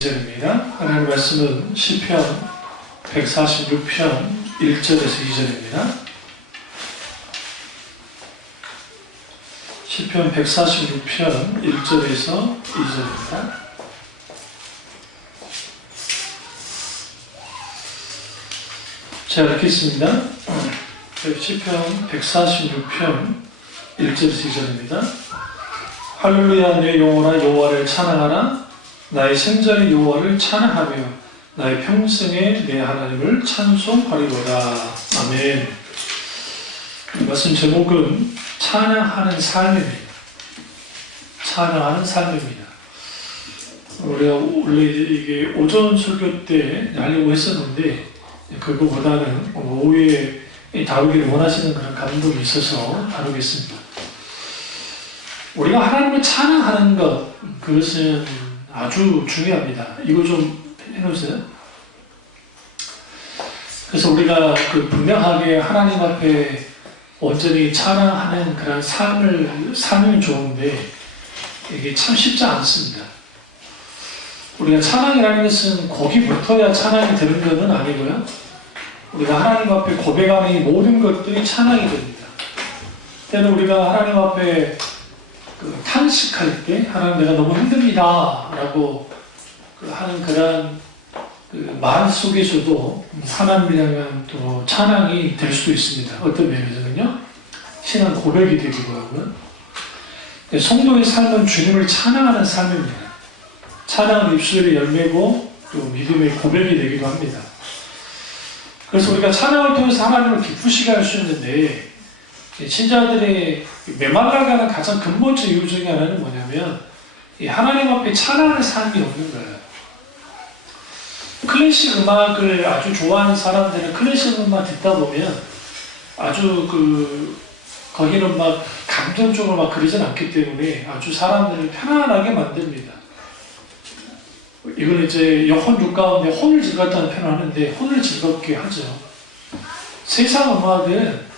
2절입니다. 하나님의 말씀은 시편 146편 1절에서 2절입니다. 시편 146편 1절에서 2절입니다. 제가 읽겠습니다. 시편 146편 1절에서 2절입니다. 할렐루야, 내 영혼아 여호와를 찬양하라. 나의 생전의 여호와를 찬양하며 나의 평생에 내 하나님을 찬송하리로다. 아멘. 말씀 제목은 찬양하는 삶입니다. 찬양하는 삶입니다. 우리가 원래 이게 오전 설교 때 하려고 했었는데 그거보다는 오후에 다루기를 원하시는 그런 감동이 있어서 다루겠습니다. 우리가 하나님을 찬양하는 것, 그것은 아주 중요합니다. 이거 좀 해놓으세요. 그래서 우리가 분명하게 하나님 앞에 온전히 찬양하는 그런 삶을 살면 좋은데 이게 참 쉽지 않습니다. 우리가 찬양이라는 것은 곡이 붙어야 찬양이 되는 것은 아니고요. 우리가 하나님 앞에 고백하는 이 모든 것들이 찬양이 됩니다. 때는 우리가 하나님 앞에 탄식할 때 하나님 내가 너무 힘듭니다 라고 하는 그런 말 속에서도 하나님을 향한 또 찬양이 될 수도 있습니다. 어떤 면에서는요, 신앙 고백이 되기도 하고요. 성도의 삶은 주님을 찬양하는 삶입니다. 찬양은 입술의 열매고 또 믿음의 고백이 되기도 합니다. 그래서 우리가 찬양을 통해서 하나님을 기쁘시게 할 수 있는데, 신자들의 메말라가는 가장 근본적 이유 중에 하나는 뭐냐면 하나님 앞에 찬양하는 삶이 없는 거예요. 클래식 음악을 아주 좋아하는 사람들은 클래식 음악 듣다 보면 아주 거기는 막 감정적으로 막 그러진 않기 때문에 아주 사람들을 편안하게 만듭니다. 이건 이제 혼육 가운데 혼을 즐겁다는 표현을 하는데 혼을 즐겁게 하죠. 세상 음악은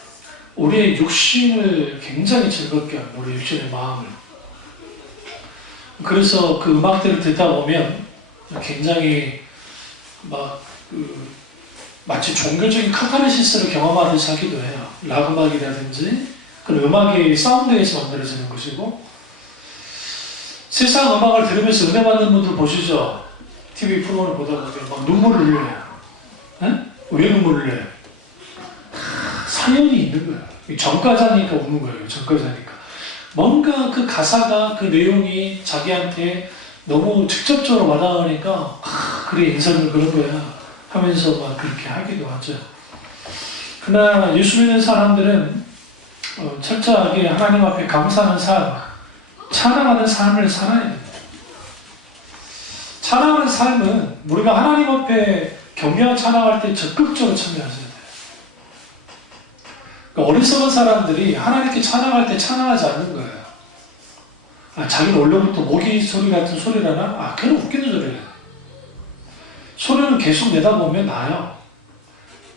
우리의 육신을 굉장히 즐겁게 합니다. 우리 육신의 마음을. 그래서 그 음악들을 듣다 보면 굉장히 마치 종교적인 카타르시스를 경험하듯이 하기도 해요. 락 음악이라든지 그런 음악의 사운드에서 만들어지는 것이고, 세상 음악을 들으면서 은혜 받는 분들 보시죠. TV 프로그램을 보다 보면 막 눈물을 흘려요. 왜 눈물을 흘려요? 사연이 있는 거예요. 전과자니까 우는 거예요. 전과자니까. 뭔가 그 가사가, 그 내용이 자기한테 너무 직접적으로 와닿으니까 그래 인생을 그런 거야 하면서 막 그렇게 하기도 하죠. 그러나 예수 믿는 사람들은 철저하게 하나님 앞에 감사하는 삶, 찬양하는 삶을 살아야 됩니다. 찬양하는 삶은 우리가 하나님 앞에 경배와 찬양할 때 적극적으로 참여하셔야 돼요. 어리석은 사람들이 하나님께 찬양할 때 찬양하지 않는 거예요. 자기는 원래부터 모기 소리 같은 소리를 하나? 그건 웃기는 소리예요. 소리는 계속 내다 보면 나요.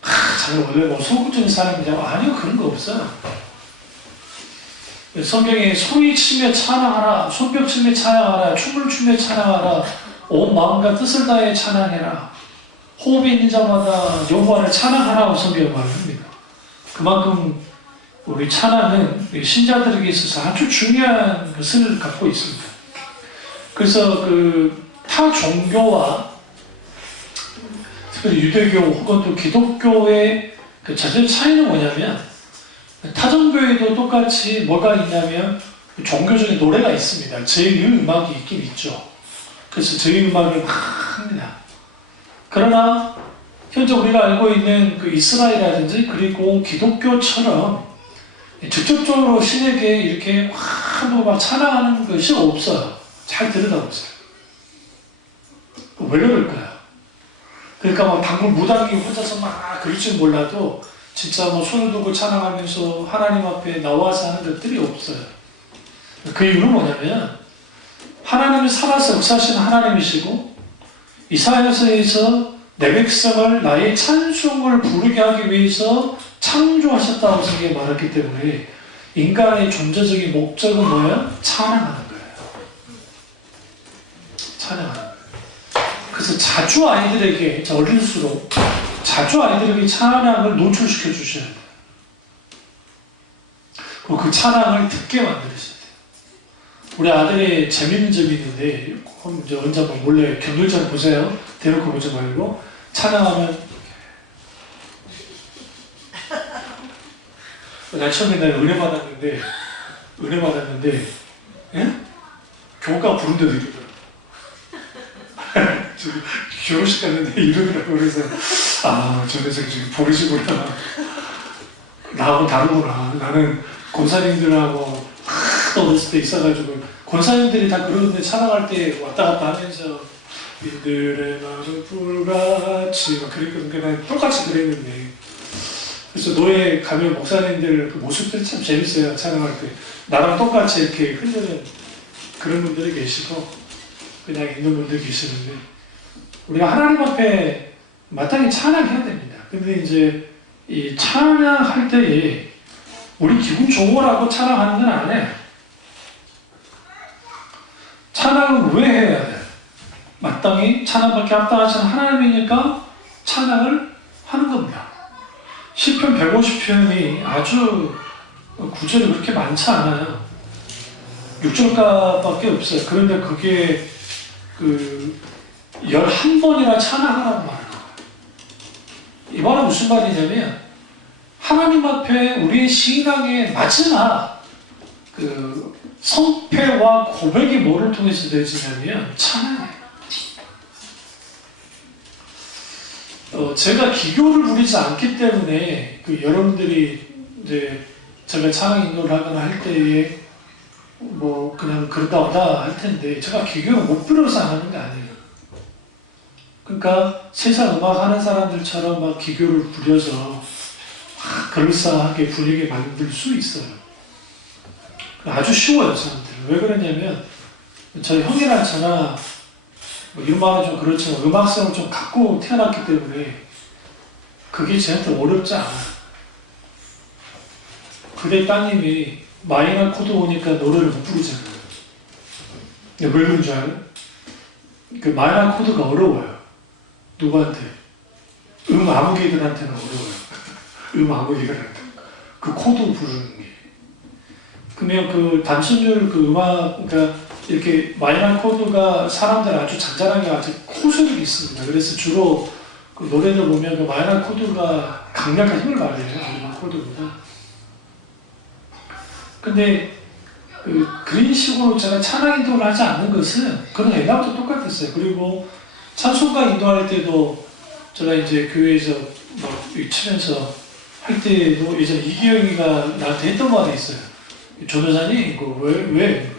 자기는 원래 뭐 소극적인 사람이냐고? 아니요, 그런 거 없어요. 성경에 소리 치며 찬양하라, 손뼉 치며 찬양하라, 춤을 추며 찬양하라, 온 마음과 뜻을 다해 찬양해라, 호흡이 있는 자마다 여호와를 찬양하라고 성경에 말합니다. 그만큼 우리 찬양은 신자들에게 있어서 아주 중요한 것을 갖고 있습니다. 그래서 타 종교와 특별히 유대교 혹은 또 기독교의 자질 차이는 뭐냐면, 타 종교에도 똑같이 뭐가 있냐면 종교적인 노래가 있습니다. 제2음악이 있긴 있죠. 그래서 제2음악을 막 합니다. 그러나 현재 우리가 알고 있는 이스라엘이라든지 그리고 기독교처럼 직접적으로 신에게 이렇게 막 찬양하는 것이 없어요. 잘 들여다보세요. 왜 그럴까요? 그러니까 막 방금 무당이 혼자서 막 그럴지 몰라도 진짜 손을 들고 찬양하면서 하나님 앞에 나와서 하는 것들이 없어요. 그 이유는 뭐냐면 하나님이 살아서 역사하시는 하나님이시고 이사야서에서 내 백성을 나의 찬송을 부르게 하기 위해서 창조하셨다고 성경에 말했기 때문에 인간의 존재적인 목적은 뭐예요? 찬양하는 거예요. 찬양하는 거예요. 그래서 자주 아이들에게, 어릴수록 자주 아이들에게 찬양을 노출시켜 주셔야 돼요. 그리고 그 찬양을 듣게 만들으셔야 돼요. 우리 아들이 재밌는 점이 있는데, 언제 한번 몰래 경률장 보세요. 대놓고 보지 말고. 찬양하면, 나 처음에 날 은혜 받았는데, 예? 교가 부른데도 이러더라고. 결혼식 갔는데 이러더라고. 그래서, 저 녀석이 지금 버리시구나. 나하고 다르구나. 나는 권사님들하고 어렸을 때 있어가지고, 권사님들이 다 그러는데 찬양할 때 왔다 갔다 하면서, 이들의 마음은 불같이 막 그랬거든. 난 똑같이 그랬는데. 그래서 노예 가면 목사님들 그 모습들이 참 재밌어요. 찬양할 때. 나랑 똑같이 이렇게 흔드는 그런 분들이 계시고, 그냥 있는 분들 계시는데, 우리가 하나님 앞에 마땅히 찬양해야 됩니다. 근데 이제 이 찬양할 때에 우리 기분 좋으라고 찬양하는 건 아니에요. 찬양은 왜 해야 돼? 마땅히 찬양밖에 합당하신 하나님이니까 찬양을 하는 겁니다. 시편 150편이 아주 구절이 그렇게 많지 않아요. 6절가밖에 없어요. 그런데 그게 11번이나 찬양하라고 말해요. 이 말은 무슨 말이냐면, 하나님 앞에 우리의 신앙의 마지막 성패와 고백이 뭐를 통해서 되지냐면 찬양이에요. 제가 기교를 부리지 않기 때문에 여러분들이 이제 제가 찬양 인도를 하거나 할 때에 그냥 그러다 오다 할 텐데, 제가 기교를 못 부려서 안 하는 게 아니에요. 그러니까 세상 음악 하는 사람들처럼 막 기교를 부려서 그럴싸하게 불리게 만들 수 있어요. 아주 쉬워요, 사람들은. 왜 그러냐면, 저희 형이랑 저나, 이런 말은 좀 그렇지만, 음악성을 좀 갖고 태어났기 때문에, 그게 저한테 어렵지 않아요. 그대 따님이 마이너 코드 오니까 노래를 못 부르잖아요. 왜 그런 줄 알아요? 그 마이너 코드가 어려워요. 누구한테? 아무개들한테는 어려워요. 아무개들한테. 그 코드 부르는 게. 그러면 단순율 음악, 그러니까 이렇게 마이너 코드가 사람들 아주 잔잔하게 아주 호소력이 있습니다. 그래서 주로 노래를 보면 마이너 코드가 강력한 힘을 발휘해요. 마이너 코드보다. 근데 그런 식으로 제가 찬양 인도를 하지 않는 것은 그런 애나부터 똑같았어요. 그리고 찬송가 인도할 때도 제가 이제 교회에서 치면서 할 때도 예전에 이기영이가 나한테 했던 말이 있어요. 조교사님, 왜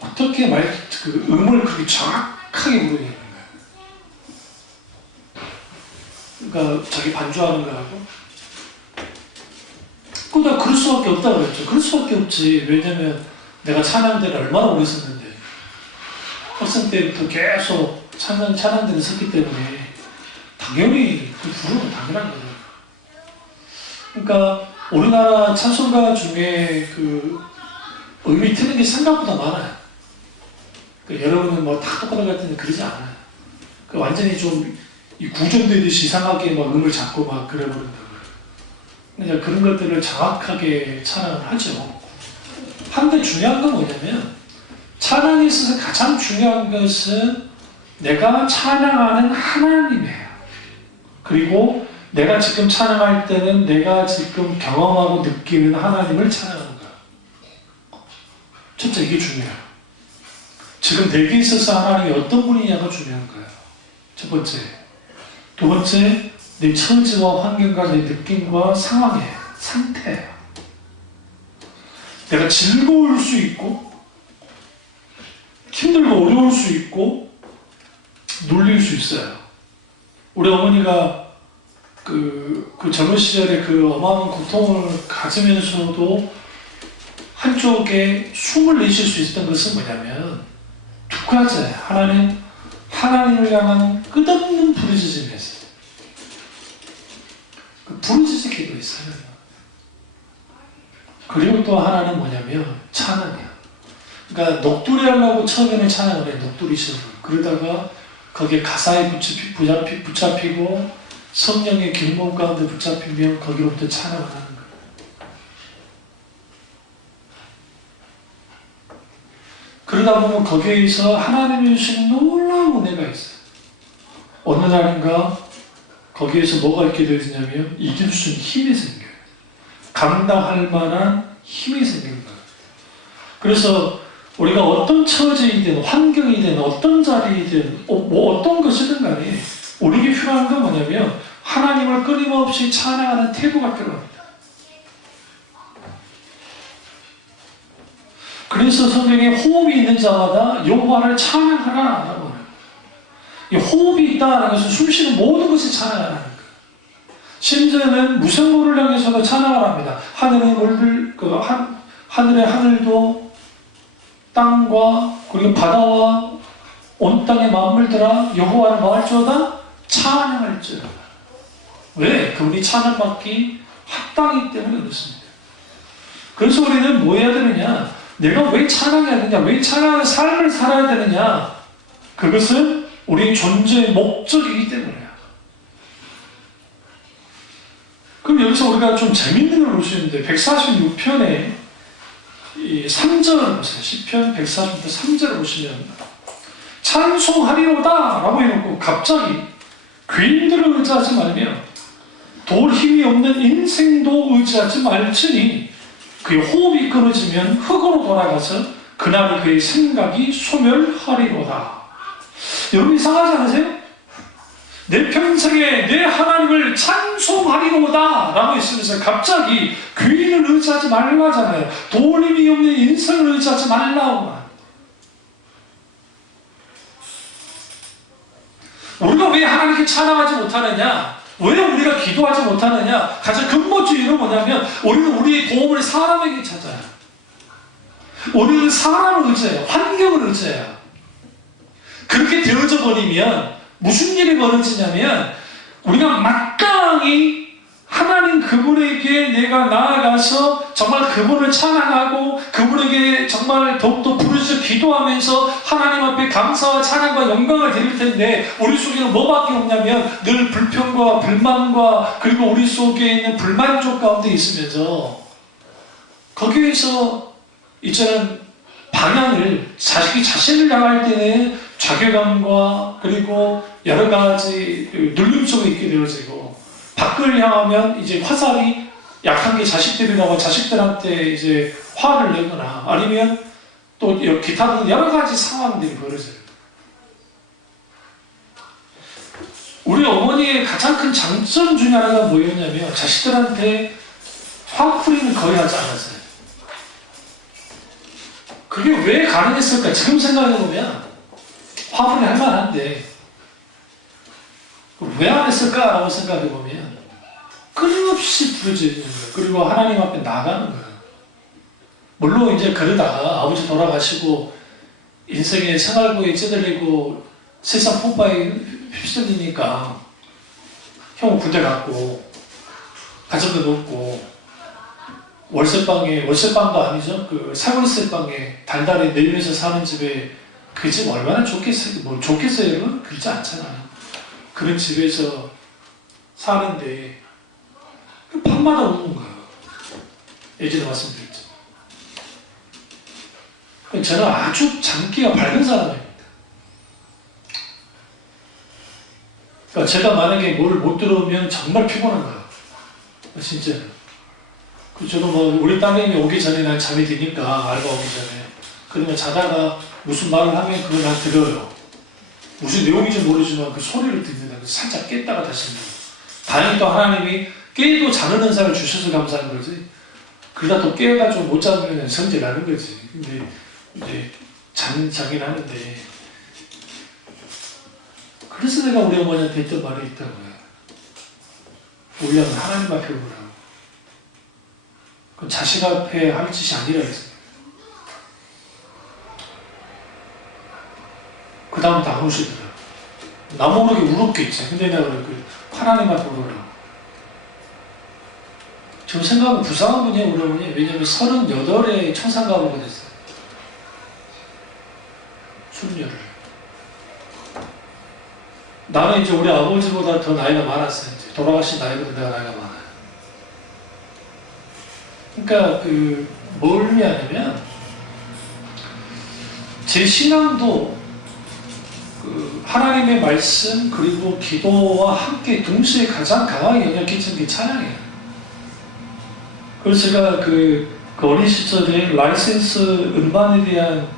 어떻게 음을 그렇게 정확하게 부르냐는 거예요. 그러니까 자기 반주하는 거하고. 나 그럴 수밖에 없다고 그랬죠. 그럴 수밖에 없지. 왜냐면 내가 찬양대를 얼마나 오래 썼는데, 학생 때부터 계속 찬양대를 썼기 때문에 당연히 부르면 당연한 거예요. 그러니까 우리나라 찬송가 중에 음이 트는 게 생각보다 많아요. 여러분은 다 똑같은 것 같은데 그러지 않아요. 완전히 좀 구전되듯이 이상하게 음을 잡고 그래버린다고. 그냥 그런 것들을 정확하게 찬양을 하죠. 한데 중요한 건 뭐냐면, 찬양에 있어서 가장 중요한 것은 내가 찬양하는 하나님이에요. 그리고 내가 지금 찬양할 때는 내가 지금 경험하고 느끼는 하나님을 찬양하는 거예요. 첫째, 이게 중요해요. 지금 내게 있어서 하나님이 어떤 분이냐가 중요한 거예요. 첫 번째. 두 번째, 내 처지와 환경과 내 느낌과 상태예요. 내가 즐거울 수 있고, 힘들고 어려울 수 있고, 놀릴 수 있어요. 우리 어머니가 젊은 시절에 어마어마한 고통을 가지면서도 한쪽에 숨을 내쉴 수 있었던 것은 뭐냐면, 두 가지예요. 하나님을 향한 끝없는 부르짖음이었어요. 부르짖을 기도했어요. 그리고 또 하나는 뭐냐면 찬양이야. 그러니까 녹두리 하려고 처음에는 찬양을 해. 녹두리 시험. 그러다가 거기에 가사에 붙잡히고 성령의 길목 가운데 붙잡히면 거기로부터 찬양을 하는 거예요. 그러다 보면 거기에서 하나님이 주신 놀라운 은혜가 있어요. 어느 날인가 거기에서 뭐가 있게 되냐면 이길 수 있는 힘이 생겨요. 감당할 만한 힘이 생기는 거예요. 그래서 우리가 어떤 처지이든 환경이든 어떤 자리이든 뭐 어떤 것이든 간에 우리에게 필요한 건 뭐냐면 하나님을 끊임없이 찬양하는 태도가 필요합니다. 그래서 성경에 호흡이 있는 자마다 여호와를 찬양하라라고 해요. 이 호흡이 있다는 것은 숨쉬는 모든 것이 찬양하라는 거예요. 심지어는 무생물을 향해서도 찬양을 합니다. 하늘의 물들, 하늘의 하늘도 땅과 그리고 바다와 온 땅의 만물들아 여호와를 말할지어다 찬양할지어다. 왜? 그분이 찬양받기 합당이기 때문에 그렇습니다. 그래서 우리는 뭐 해야 되느냐? 내가 왜 찬양해야 되느냐? 왜 찬양의 삶을 살아야 되느냐? 그것은 우리의 존재의 목적이기 때문이야. 그럼 여기서 우리가 좀 재밌는 걸 볼 수 있는데 146편에 이 3절을 보세요. 시편 146편 3절을 보시면 찬송하리로다 라고 해놓고 갑자기 귀인들을 의지하지 말며 돌 힘이 없는 인생도 의지하지 말지니 그의 호흡이 끊어지면 흙으로 돌아가서 그날 그의 생각이 소멸하리로다. 여러분 이상하지 않으세요? 내 평생에 내 하나님을 찬송하리로다 라고 있으면서 갑자기 귀인을 의지하지 말라고 하잖아요. 돌 힘이 없는 인생을 의지하지 말라고. 우리가 왜 하나님께 찬양하지 못하느냐? 왜 우리가 기도하지 못하느냐? 가장 근본적인 이유는 뭐냐면 우리는 우리의 도움을 사람에게 찾아요. 우리는 사람을 의지해요. 환경을 의지해요. 그렇게 되어져 버리면 무슨 일이 벌어지냐면 우리가 마땅히 하나님 그분에게 내가 나아가서 정말 그분을 찬양하고 그분에게 정말 더욱더 부르짖어 기도하면서 하나님 앞에 감사와 찬양과 영광을 드릴 텐데 우리 속에는 뭐밖에 없냐면 늘 불평과 불만과 그리고 우리 속에 있는 불만족 가운데 있으면서 거기에서 이제는 방향을 자식이 자신을 향할 때는 자괴감과 그리고 여러 가지 눌림 속에 있게 되어지고 밖을 향하면 이제 화살이 약한 게 자식들이라고 자식들한테 이제 화를 내거나 아니면 또 기타 등 여러 가지 상황들이 벌어져요. 우리 어머니의 가장 큰 장점 중에 하나가 뭐였냐면 자식들한테 화풀이는 거의 하지 않았어요. 그게 왜 가능했을까? 지금 생각해보면 화풀이 할 만한데 왜 안 했을까라고 생각해보면 끊임없이 부르짖는 거예요. 그리고 하나님 앞에 나가는 거예요. 물론 이제 그러다가 아버지 돌아가시고 인생의 생활고에 찌들리고 세상 폭파에 휩쓸리니까 형 군대 갔고 가정도 높고 월세방도 아니죠. 그 사골세방에 달달이 내면서 사는 집에 그 집 얼마나 좋겠어요. 뭐 좋겠어요 여러분? 그렇지 않잖아요. 그런 집에서 사는데 밤마다 우는 거예요. 예전에 말씀드렸죠. 저는 아주 장기가 밝은 사람입니다. 그러니까 제가 만약에 뭘 못 들어오면 정말 피곤한 거예요. 진짜로. 저도 뭐 우리 딸내미 오기 전에 난 잠이 드니까 알바 오기 전에 그러면 자다가 무슨 말을 하면 그걸 난 들어요. 무슨 내용인지 모르지만 그 소리를 듣는다. 살짝 깼다가 다시 다행히 또 하나님이 깨도 자는 은사를 주셔서 감사한 거지. 그러다 또 깨다 좀 못 자면 성질 나는 거지. 근데 이제 자긴 하는데 그래서 내가 우리 어머니한테 했던 말이 있다고요. 우리 아버지 하나님 앞에 오라고. 그건 자식 앞에 할 짓이 아니라 했습니다. 그 다음부터 안 오시더라고요. 나 모르게 울었겠지. 근데 내가 그래, 하나님 앞에 오라고. 지금 생각하면 불쌍한 분이에요, 우리 어머니. 왜냐면 38에 청산가보가 됐어요. 순녀를. 나는 이제 우리 아버지보다 더 나이가 많았어요. 이제 돌아가신 나이보다 내가 나이가 많아요. 그러니까 뭘 의미하냐면 제 신앙도 하나님의 말씀 그리고 기도와 함께 동시에 가장 강하게 영향 끼치는 게 찬양이에요. 그래서 제가 그 어린 시절에 라이센스 음반에 대한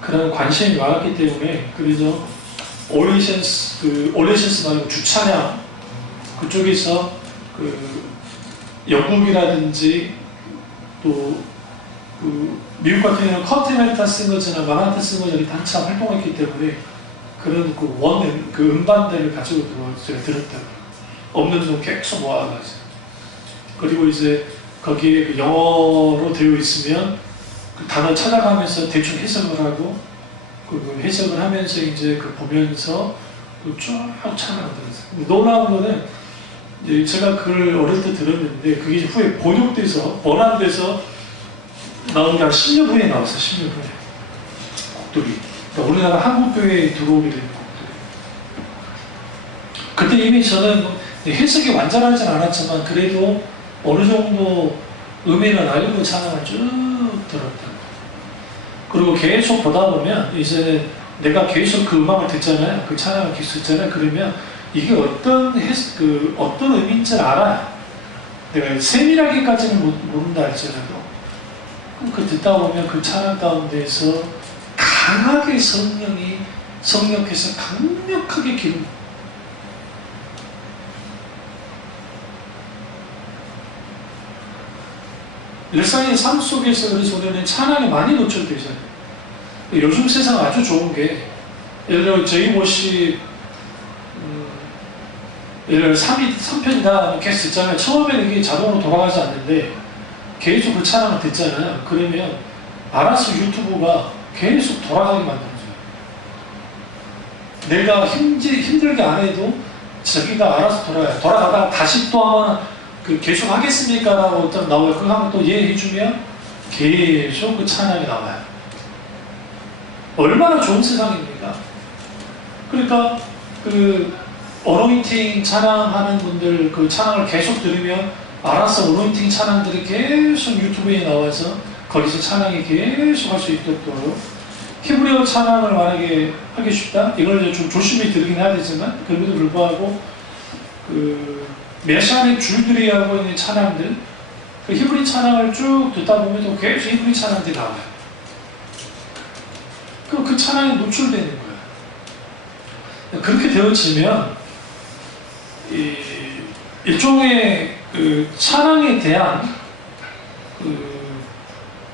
그런 관심이 많았기 때문에 그래서 올레센스 말고 주찬양 그쪽에서 영국이라든지 또 미국 같은 경우는 커트 멜타 싱어즈나 마나타 싱어즈들이 한참 활동했기 때문에 그런 음반들을 가지고 제가 들었다고요. 없는 좀 계속 모아가지고. 그리고 이제 거기에 영어로 되어 있으면 그 단어 찾아가면서 대충 해석을 하고 그 해석을 하면서 이제 보면서 쭉 찬양을 들었어요. 놀라운 거는 이제 제가 그걸 어릴 때 들었는데 그게 이제 후에 번역돼서 번안돼서 나온 게 한 10년 후에 나왔어요. 10년 후에 곡들이. 그러니까 우리나라 한국교회에 들어오게 된 곡들. 그때 이미 저는 해석이 완전하진 않았지만 그래도 어느 정도 의미는 알고 찬양을 쭉 들었다. 그리고 계속 보다 보면 이제 내가 계속 그 음악을 듣잖아요. 그 찬양을 계속 듣잖아요. 그러면 이게 어떤 의미인지를 알아요. 내가 세밀하게까지는 모른다 할지라도 그 듣다 보면 그 찬양 가운데에서 강하게 성령이 성령께서 강력하게 기름. 일상의 삶 속에서 그래서 우리는 찬양에 많이 노출되어 있어요. 요즘 세상 아주 좋은 게 예를 들어 저희 못이 예를 들어 3편이다 계속 듣잖아요. 처음에는 이게 자동으로 돌아가지 않는데 계속 그 찬양을 듣잖아요. 그러면 알아서 유튜브가 계속 돌아가게 만들어줘요. 내가 힘들게 안 해도 자기가 알아서 돌아가요. 돌아가다가 다시 또 한번 계속 하겠습니까? 라고 딱 나와요. 그거 한번 또 이해해주면 계속 그 찬양이 나와요. 얼마나 좋은 세상입니까? 그러니까 어노인팅 찬양하는 분들 그 찬양을 계속 들으면 알아서 어노인팅 찬양들이 계속 유튜브에 나와서 거기서 찬양이 계속 할 수 있도록 히브리어 찬양을 만약에 하기 쉽다? 이걸 좀 조심히 들으긴 해야 되지만 그럼에도 불구하고 메시아의 줄들이 하고 있는 찬양들 그 히브리 찬양을 쭉 듣다 보면 또 계속 히브리 찬양들이 나와요. 그럼 그 찬양에 노출되는 거예요. 그렇게 되어지면 일종의 찬양에 대한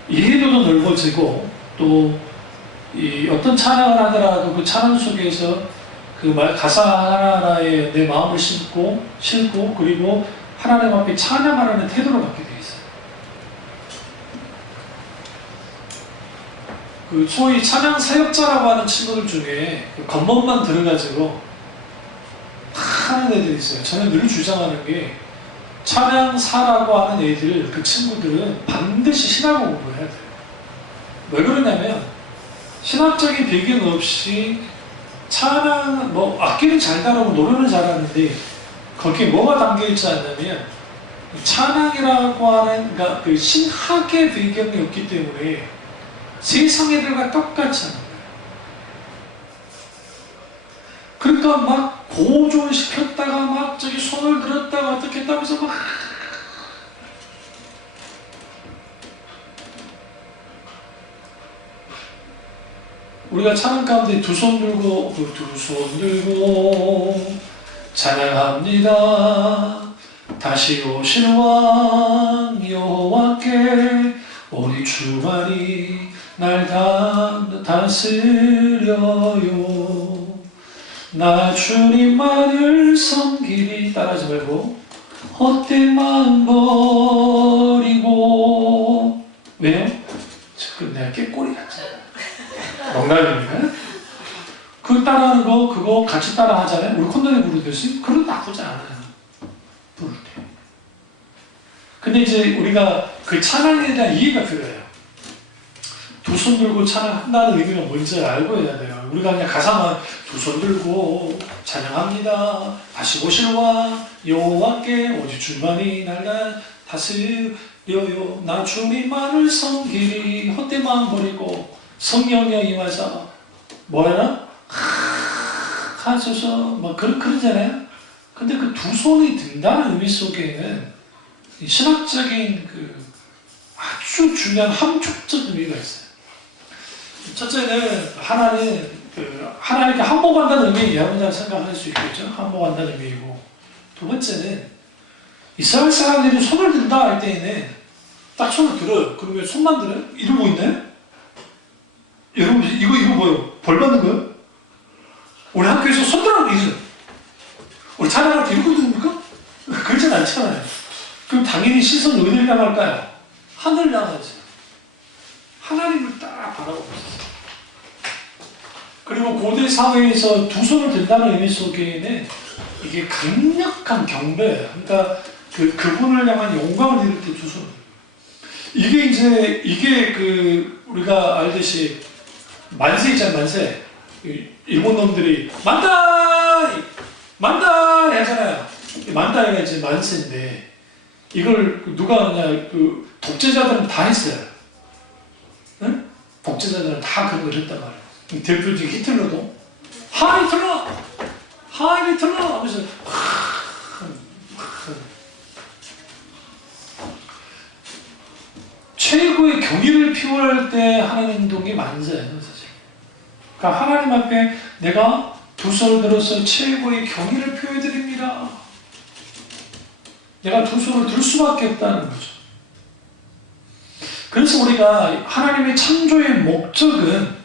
이해도도 넓어지고 또 어떤 찬양을 하더라도 그 찬양 속에서 가사 하나하나에 내 마음을 싣고 그리고 하나님 앞에 찬양하라는 태도를 갖게 되어 있어요. 소위 찬양 사역자라고 하는 친구들 중에 겉멋만 들어가지고 하는 애들이 있어요. 저는 늘 주장하는 게 찬양사라고 하는 애들, 그 친구들은 반드시 신학을 공부해야 돼요. 왜 그러냐면 신학적인 배경 없이 찬양, 악기는 잘 다루고 노래는 잘하는데 거기에 뭐가 담겨있지 않냐면 찬양이라고 하는 그러니까 그 신학의 배경이 없기 때문에 세상 애들과 똑같이 하는 거예요. 그러니까 막 고조를 시켰다가 막 저기 손을 들었다가 어떻게 했다면서 막 우리가 찬양 가운데 두 손 들고 찬양합니다. 다시 오실 왕 여호와께 우리 주만이 날 다스려요. 나 주님만을 섬기리. 따라하지 말고 헛된 마음 버리고. 왜요? 내가 깨꼬리 같잖아. 농담입니다. 그 따라하는 거 그거 같이 따라 하잖아요. 우리 콘도네 부르듯이. 그건 나쁘지 않아요. 부를 때. 근데 이제 우리가 그 찬양에 대한 이해가 필요해요. 두 손 들고 찬양한다는 의미가 뭔지 알고 해야 돼요. 우리가 그냥 가사만 두 손 들고 찬양합니다. 다시 오실와 여호와께 오직 주만이 날라 다스려요. 나 주님만을 섬기리. 헛된 마음 버리고 성령이 임하사 뭐야? 하소서 뭐 그러잖아요. 근데 그 두 손이 든다는 의미 속에는 신학적인 그 아주 중요한 함축적 의미가 있어요. 첫째는 하나님께 항복한다는 의미라고 생각할 수 있겠죠. 항복한다는 의미이고, 두 번째는 이스라엘 사람들이 손을 든다 할 때에는 딱 손을 들어요. 그러면 손만 들어요? 이러고 있나요? 여러분 이거 뭐예요? 벌 받는 거예요? 우리 학교에서 손 들어라고 있어요. 우리 찬양할 때 이러고 있습니까? 그러진 않잖아요. 그럼 당연히 시선 어디를 향할까요? 하늘 향하죠. 하나님을 딱 바라보고 있어요. 그리고 고대 사회에서 두 손을 든다는 의미 속에는 이게 강력한 경배예요. 그러니까 그분을 향한 영광을 드릴 때 두 손을. 이게 우리가 알듯이 만세 있잖아요, 만세. 일본 놈들이 만다이! 만다이! 하잖아요. 만다이가 이제 만세인데, 이걸 누가 하냐, 독재자들은 다 했어요. 응? 독재자들은 다 그런 걸 했단 말이에요. 대표적인 히틀러도, 하이 히틀러! 하이 히틀러! 하면서, 최고의 경의를 표현할 때 하는 행동이 만세예요, 사실. 그러니까 하나님 앞에 내가 두 손을 들어서 최고의 경의를 표해드립니다. 내가 두 손을 들 수밖에 없다는 거죠. 그래서 우리가 하나님의 창조의 목적은,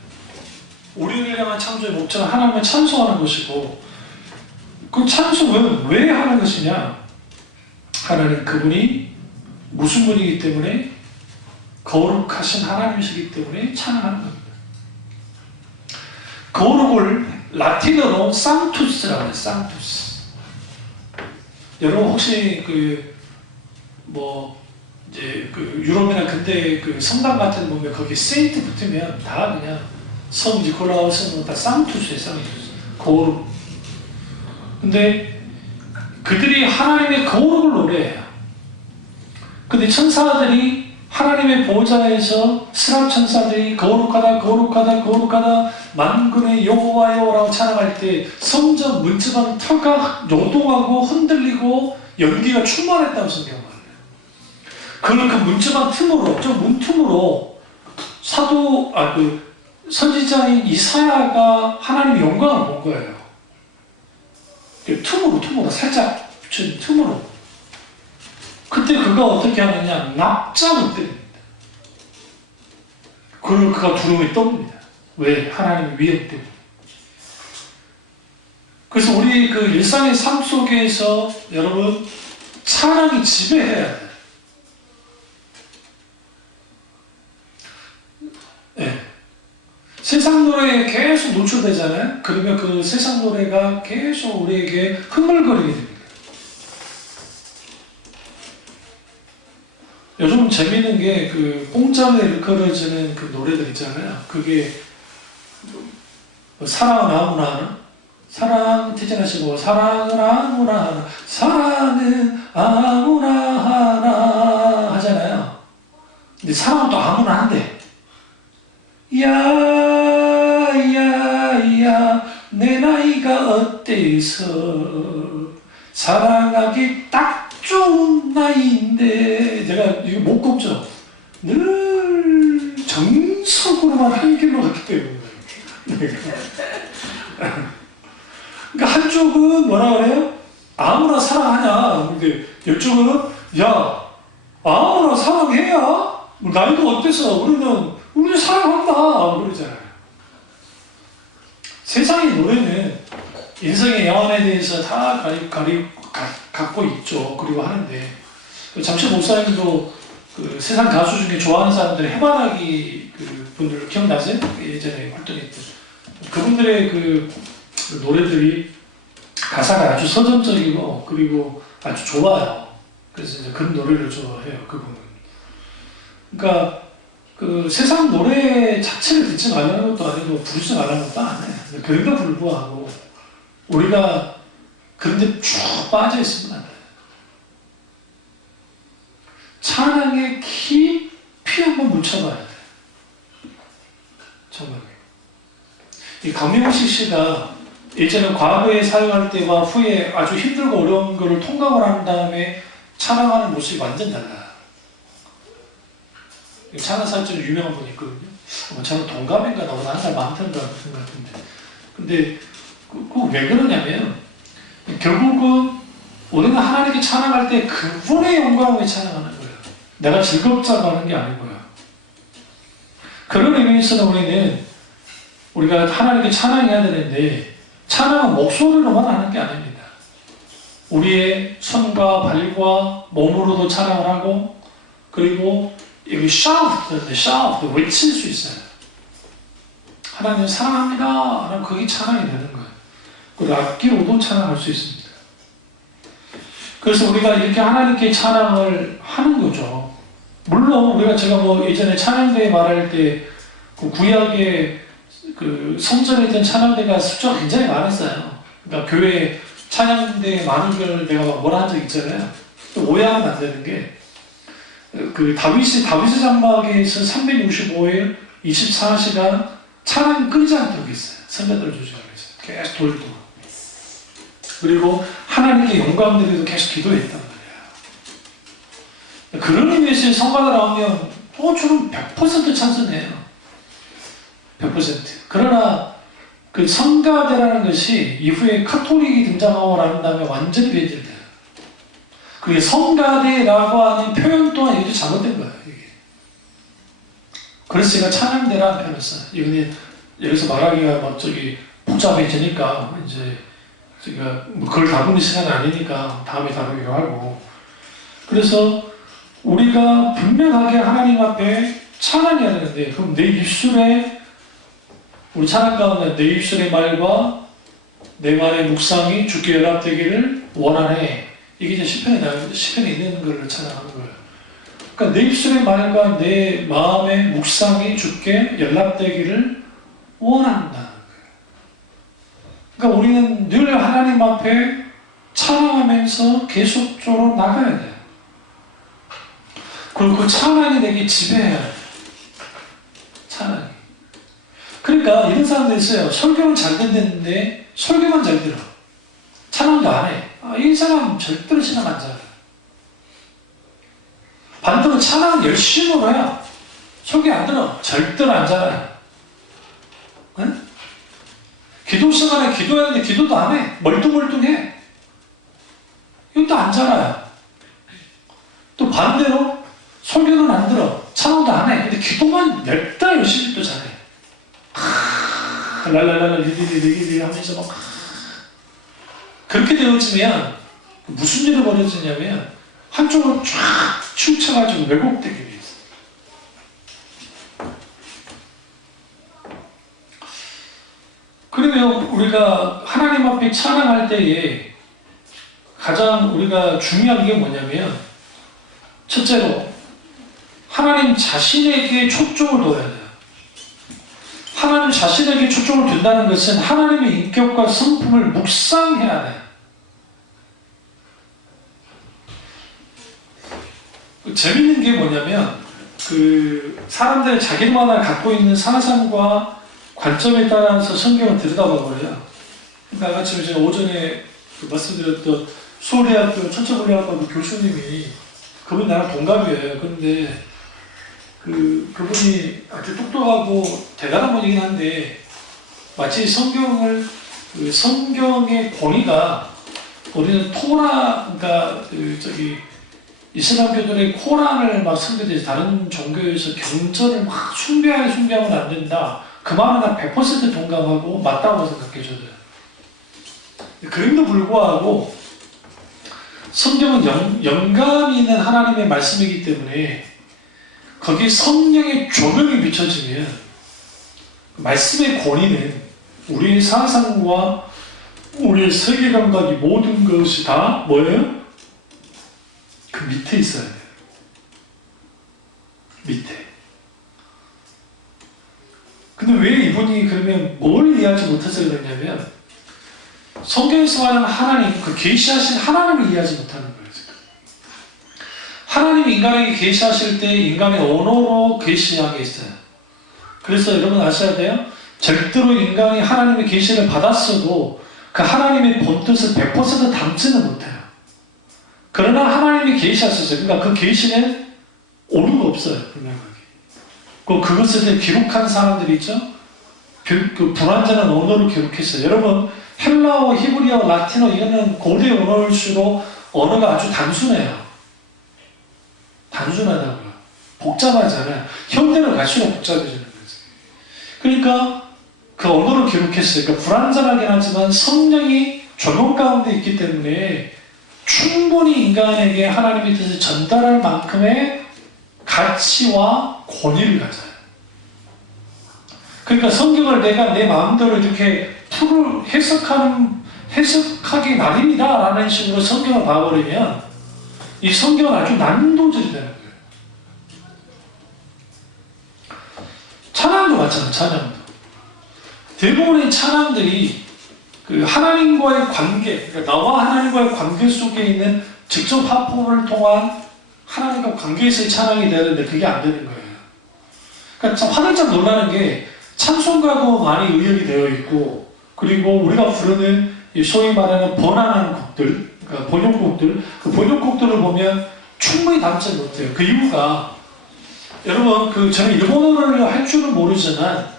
우리를 향한 창조의 목적은 하나님을 찬송하는 것이고, 그 찬송은 왜 하는 것이냐? 하나님 그분이 무슨 분이기 때문에, 거룩하신 하나님이시기 때문에 찬양하는 겁니다. 거룩을 라틴어로 상투스라고 해요. 상투스. 여러분 혹시 유럽이나 근대 성당 같은 데 보면 거기 세인트 붙으면 다 그냥 성 니콜라우스는 다 상투스에 상투스. 거룩. 근데 그들이 하나님의 거룩을 노래해요. 근데 천사들이 하나님의 보좌에서 스랍 천사들이 거룩하다 거룩하다 거룩하다 만군의 여호와여라고 찬양할 때 성전 문지방 터가 요동하고 흔들리고 연기가 충만했다고 성경 말해요. 그걸 그 문지방 틈으로, 저 문틈으로 선지자인 이사야가 하나님의 영광을 본 거예요. 틈으로 살짝 붙인 틈으로. 그때 그가 어떻게 하느냐? 납작을 때립니다. 그걸 그가 두려움에 떠옵니다. 왜? 하나님의 위엄 때문에. 그래서 우리 일상의 삶 속에서 여러분 찬양이 지배해야 돼요. 네. 세상 노래에 계속 노출되잖아요. 그러면 그 세상 노래가 계속 우리에게 흥얼거리게 됩니다. 요즘 재미있는 게 공짜로 일컬어지는 그 노래들 있잖아요. 그게 사랑은 아무나 하나? 사랑 태진하시고 사랑은 아무나 하나? 사랑은 아무나 하나 하잖아요. 근데 사랑은 또 아무나 한대. 야야야 내 나이가 어때서 사랑하기 딱 좋은 나이인데, 내가 이거 못 꼽죠. 늘 정석으로만 한 길로 갔기 때문에. 그러니까 한쪽은 뭐라 그래요? 아무나 사랑하냐. 근데 이쪽은 야 아무나 사랑해야 나이가 어때서 우리는 사랑한다 그러잖아요. 세상의 노래는 인생의 영혼에 대해서 다 갖고 있죠. 그리고 하는데, 잠시 목사님도 세상 가수 중에 좋아하는 사람들 해바라기 분들 기억나세요? 예전에 활동했던 그분들의 노래들이 가사가 아주 서정적이고 그리고 아주 좋아요. 그래서 이제 그런 노래를 좋아해요. 그분은. 그러니까 세상 노래 자체를 듣지 말라는 것도 아니고 부르지 말라는 것도 안 해요. 그럼에도 불구하고 우리가 그런데 쭉 빠져 있으면 안 돼요. 찬양에 깊이 한번 묻혀봐야 돼요. 정말. 이 강명식 씨가 예전에 과거에 사용할 때와 후에 아주 힘들고 어려운 것을 통감을 한 다음에 찬양하는 모습이 완전 달라요. 찬양사적으로 유명한 분이 있거든요. 저는 동갑인가 나보다 한 살 많던가 그런 것 같은데. 근데 왜 그러냐면 결국은 우리는 하나님께 찬양할 때 그분의 영광을 위해 찬양하는 거예요. 내가 즐겁자고 하는 게 아니고요. 그런 의미에서는 우리가 하나님께 찬양해야 되는데 찬양은 목소리로만 하는 게 아닙니다. 우리의 손과 발과 몸으로도 찬양을 하고 그리고 여기 shout 외칠 수 있어요. 하나님 사랑합니다 하면 그게 찬양이 되는 거예요. 그리고 악기로도 찬양할 수 있습니다. 그래서 우리가 이렇게 하나님께 찬양을 하는 거죠. 물론 우리가 제가 예전에 찬양대회 말할 때 그 구약의 그 성전에 있던 찬양대가 숫자가 굉장히 많았어요. 그러니까 교회 찬양대에 많은 걸 내가 뭐라 한 적 있잖아요. 또 오해하면 안 되는 게 그 다윗의 장막에서 365일 24시간 찬양이 끊이지 않도록 했어요. 선배들 조직하면서 계속 돌고 그리고 하나님께 영광 드리도 계속 기도했단 말이에요. 그런 의미에서 성가대 나오면 저는 100% 찬성해요. 100%. 그러나 그 성가대라는 것이 이후에 카톨릭이 등장하고 난 다음에 완전히 변질돼요. 그게 성가대라고 하는 표현 또한 이것도 잘못된 거예요. 이게. 그래서 제가 찬양대라는 표현을 써요. 이거는 여기서 말하기가 복잡해지니까 이제 제가 그걸 다루는 시간이 아니니까 다음에 다루기로 하고. 그래서 우리가 분명하게 하나님 앞에 찬양해야 되는데 그럼 내 입술에 우리 찬양 가운데 내 입술의 말과 내 말의 묵상이 주께 연합되기를 원하네. 이게 이제 시편에 있는 걸 찬양하는 거예요. 그러니까 내 입술의 말과 내 마음의 묵상이 주께 연합되기를 원한다는 거예요. 그러니까 우리는 늘 하나님 앞에 찬양하면서 계속적으로 나가야 돼요. 그리고 그 찬양이 내게 지배해야 돼요. 찬양이. 그러니까 이런 사람들 있어요. 설교는 잘 듣는데 설교만 잘 들어. 찬양도 안 해. 이 사람 절대로 신앙 안 잘해. 반대로 찬양 열심히 해요. 설교 안 들어. 절대로 안 잘해. 응? 기도 시간에 기도해야 하는데 기도도 안 해. 멀뚱멀뚱해. 이것도 안 잘해요. 또 반대로 설교는 안 들어. 찬양도 안 해. 근데 기도만 몇 달 열심히 또 잘해. 랄랄랄라 리리리리리 하면서 막 그렇게 되어지면 무슨 일이 벌어지냐면 한쪽으로 쫙 치우쳐가지고 왜곡되게 돼 있어요. 그러면 우리가 하나님 앞에 찬양할 때에 가장 우리가 중요한 게 뭐냐면 첫째로 하나님 자신에게 초점을 둬야 돼요. 하나님 자신에게 초점을 둔다는 것은 하나님의 인격과 성품을 묵상해야 돼요. 재밌는 게 뭐냐면 사람들이 자기마다 갖고 있는 사상과 관점에 따라서 성경을 들여다봐버려요. 그러니까 아까 제가 오전에 말씀드렸던 수호대학교 천처분리학과 교수님이 그분이 나랑 동갑이에요. 그런데 그분이 아주 똑똑하고 대단한 분이긴 한데 마치 성경의 권위가 우리는 그러니까 이슬람교들의 코란을 막 선교돼서 다른 종교에서 경전을 막 숭배하면 안 된다. 그 말은 난 100% 동감하고 맞다고 생각해 저도. 그럼에도 불구하고 성경은 영감이 있는 하나님의 말씀이기 때문에 거기에 성령의 조명이 비춰지면 말씀의 권위는 우리의 사상과 우리의 세계관과 이 모든 것이 다 뭐예요? 그 밑에 있어야 돼요. 밑에. 근데 왜 이분이 그러면 뭘 이해하지 못해서 그러냐면 성경에서 말하는 하나님, 그 계시하신 하나님을 이해하지 못하는 거예요. 하나님이 인간에게 계시하실 때 인간의 언어로 계시하게 있어요. 그래서 여러분 아셔야 돼요. 절대로 인간이 하나님의 계시를 받았어도 그 하나님의 본뜻을 100% 담지는 못해요. 그러나 하나님이 계시하셨어요. 그러니까 그 계시는 오류가 없어요. 분명하게. 그것에 대해 기록한 사람들이 있죠. 그 불완전한 언어를 기록했어요. 여러분 헬라어, 히브리어, 라틴어 이거는 고대 언어일수록 언어가 아주 단순해요. 단순하다고요. 복잡하잖아요. 현대로 갈수록 복잡해지는 거죠. 그러니까 그 언어를 기록했어요. 그러니까 불완전하긴 하지만 성령이 조명 가운데 있기 때문에 충분히 인간에게 하나님의 뜻을 전달할 만큼의 가치와 권위를 가져요. 그러니까 성경을 내가 내 마음대로 이렇게 풀을 해석하기 나름이다라는 식으로 성경을 봐버리면 이 성경은 아주 난도질이 되는 거예요. 찬양도 마찬가지예요. 찬양도. 대부분의 찬양들이 그 하나님과의 관계, 그러니까 나와 하나님과의 관계 속에 있는 직접 화법을 통한 하나님과 관계에서의 찬양이 되는데 그게 안 되는 거예요. 그러니까 참 화들짝 놀라는 게 찬송가도 많이 의역이 되어 있고 그리고 우리가 부르는 소위 말하는 번안한 곡들, 그러니까 번역곡들, 그 번역곡들을 보면 충분히 담지 못해요. 그 이유가 여러분 저는 일본어를 할 줄은 모르지만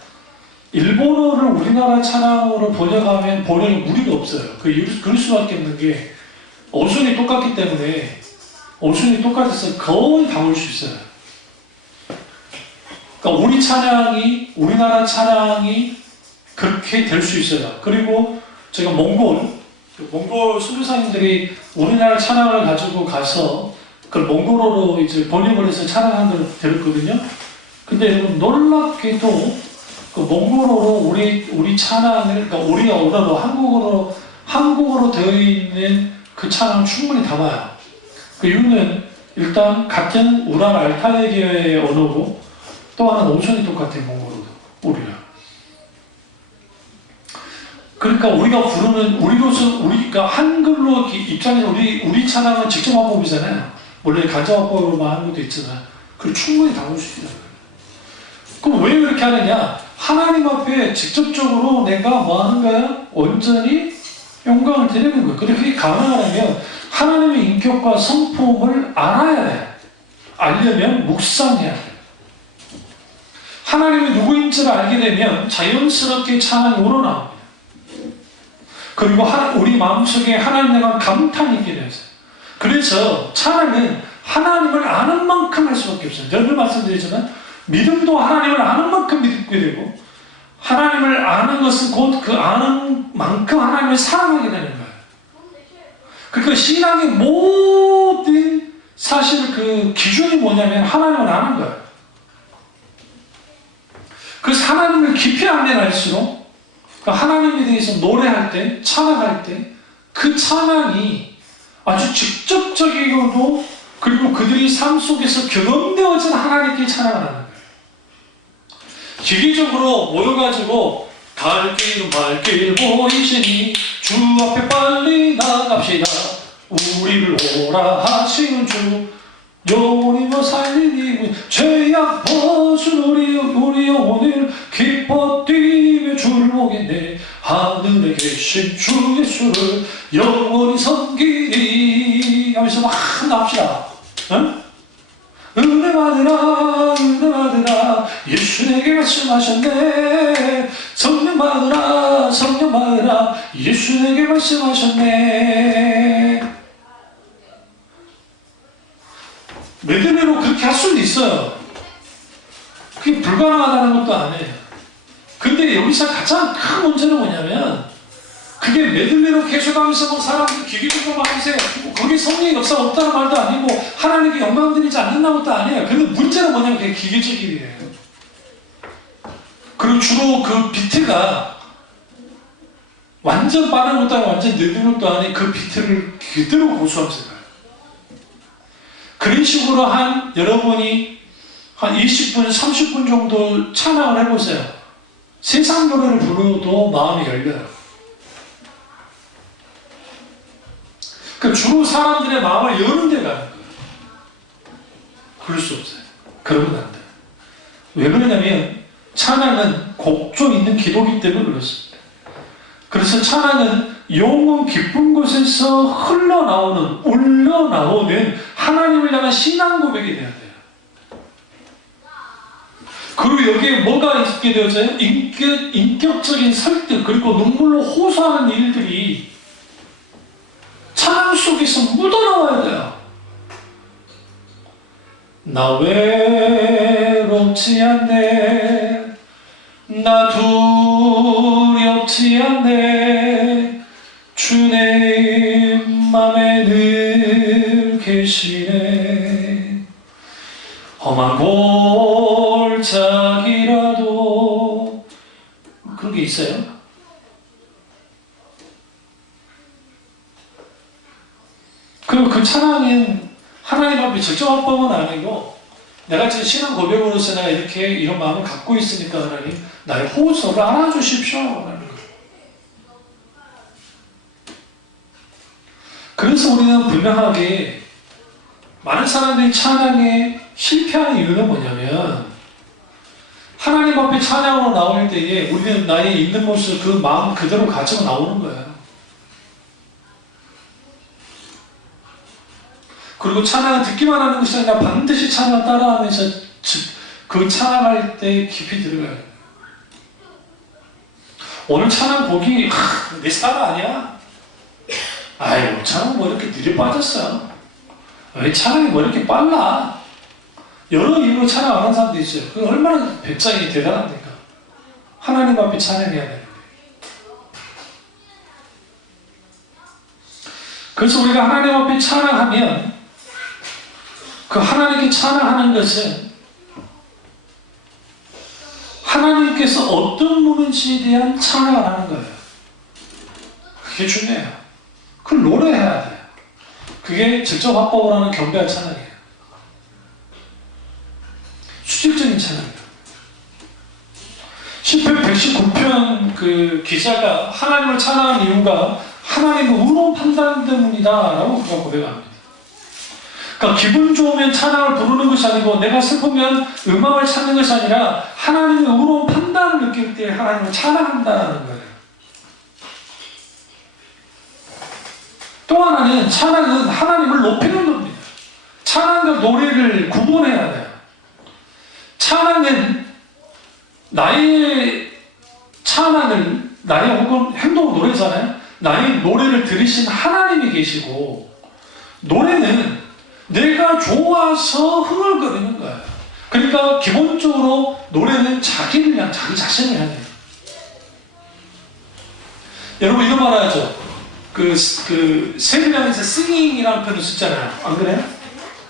일본어를 우리나라 찬양으로 번역하면 번역이 무리가 없어요. 그럴 수밖에 없는 게 어순이 똑같기 때문에 어순이 똑같아서 거의 담을 수 있어요. 그러니까 우리 찬양이 우리나라 찬양이 그렇게 될 수 있어요. 그리고 제가 몽골 선교사님들이 우리나라 찬양을 가지고 가서 그걸 몽골어로 이제 번역을 해서 찬양한 걸 들었거든요. 근데 여러분 놀랍게도 그 몽골어로 우리 찬양을, 그러니까 우리 언어로 한국어로 되어 있는 그 찬양을 충분히 담아요. 그 이유는 일단 같은 우랄 알타이계의 언어고 또 하나는 어순이 똑같아요. 몽골어도 우리랑. 그러니까 우리가 부르는 우리가 한글로 입장에서 우리 찬양은 직접 화법이잖아요. 원래 간접 화법으로만 하는 것도 있지만 그걸 충분히 담을 수 있다는 거예요. 그럼 왜 그렇게 하느냐? 하나님 앞에 직접적으로 내가 뭐 하는 거야? 온전히 영광을 드리는 거예요. 근데 그게 가능하려면 하나님의 인격과 성품을 알아야 돼. 알려면 묵상해야 돼. 하나님이 누구인지를 알게 되면 자연스럽게 찬양이 우러나옵니다. 그리고 우리 마음속에 하나님에 대한 감탄이 있게 되어요. 그래서 찬양은 하나님을 아는 만큼 할 수밖에 없어요. 늘 말씀드리지만 믿음도 하나님을 아는 만큼 믿게 되고 하나님을 아는 것은 곧 그 아는 만큼 하나님을 사랑하게 되는 거예요. 그러니까 신앙의 모든 사실 그 기준이 뭐냐면 하나님을 아는 거예요. 그래서 하나님을 깊이 알면 알수록 하나님에 대해서 노래할 때, 찬양할 때 그 찬양이 아주 직접적이고도 그리고 그들이 삶 속에서 경험되어진 하나님께 찬양을 하는 거예요. 기계적으로 모여가지고 갈 길은 발길 보이시니 주 앞에 빨리 나갑시다. 우리를 오라 하시는 주 영원히며 살리니 죄악 벗은 우리 영혼을 기뻐 뛰며 주를 보겠네. 하늘에 계신 주 예수를 영원히 섬기리 하면서 막 나옵시다. 응? 은혜 받으라 은혜 받으라 예수 내게 말씀하셨네. 성령 받으라 성령 받으라 예수 내게 말씀하셨네. 메들리로 그렇게 할 수는 있어요. 그게 불가능하다는 것도 아니에요. 근데 여기서 가장 큰 문제는 뭐냐면 그게 메들리로 계속하면서 뭐 사람들이 기계적으로 하면서 거기 성령의 역사가 없다는 말도 아니고 하나님께 영광 드리지 않는다는 것도 아니에요. 근데 문제는 뭐냐면 그게 기계적이에요. 그리고 주로 그 비트가 완전 빠른 것도 아니고 완전 느린 것도 아니고 그 비트를 그대로 고수하면서 가요. 그런 식으로 여러분이 한 20분, 30분 정도 찬양을 해보세요. 세상 노래를 부르도 마음이 열려요. 그러니까 주로 사람들의 마음을 여는 데 가는 거예요. 그럴 수 없어요. 그러면 안 돼요. 왜 그러냐면 찬양은 곡조 있는 기도기 때문에 그렇습니다. 그래서 찬양은 영혼 깊은 곳에서 흘러나오는, 울려나오는 하나님을 향한 신앙 고백이 돼야 돼요. 그리고 여기에 뭐가 있게 되어져요? 인격적인 설득, 그리고 눈물로 호소하는 일들이 찬양 속에서 묻어나와야 돼요. 나 외롭지 않네, 나 두렵지 않네, 주님 맘에 늘 계시네. 험한 골짜기라도, 그런 게 있어요. 그리고 그 찬양은 하나님 앞에 직접 합법은 아니고, 내가 지금 신앙 고백으로서 내가 이렇게 이런 마음을 갖고 있으니까 하나님 나의 호소를 알아주십시오 라는 거예요. 그래서 우리는 분명하게 많은 사람들이 찬양에 실패하는 이유는 뭐냐면, 하나님 앞에 찬양으로 나올 때에 우리는 나의 있는 모습, 그 마음 그대로 가지고 나오는 거예요. 그리고 찬양을 듣기만 하는 것이 아니라 반드시 찬양을 따라하면서 그 찬양할 때 깊이 들어가요. 오늘 찬양 곡이 내 스타일 아니야? 아유, 찬양 뭐 이렇게 느려 빠졌어. 왜 찬양이 뭐 이렇게 빨라? 여러 이유로 찬양 안 하는 사람도 있어요. 그 얼마나 배짱이 대단합니까? 하나님 앞에 찬양해야 되는데. 그래서 우리가 하나님 앞에 찬양하면 그 하나님께 찬양하는 것은 하나님께서 어떤 분인지에 대한 찬양을 하는 거예요. 그게 중요해요. 그걸 노래해야 돼요. 그게 직접 합법을 하는 경배한 찬양이에요. 수직적인 찬양이에요. 시편 119편 그 기자가 하나님을 찬양하는 이유가 하나님의 의로운 판단 때문이다 라고 그가 고백합니다. 그러니까 기분 좋으면 찬양을 부르는 것이 아니고, 내가 슬프면 음악을 찾는 것이 아니라 하나님의 의로운 판단을 느낄 때 하나님을 찬양한다는 거예요. 또 하나는 찬양은 하나님을 높이는 겁니다. 찬양과 노래를 구분해야 돼요. 찬양은 나의 찬양을, 나의 혹은 행동 노래잖아요. 나의 노래를 들으신 하나님이 계시고, 노래는 내가 좋아서 흥얼거리는 거예요. 그러니까 기본적으로 노래는 자기를 향한, 자기 자신을 향해요. 여러분 이거 말하죠. 새를 향해서 singing이라는 표현을 쓰잖아요. 안 그래요?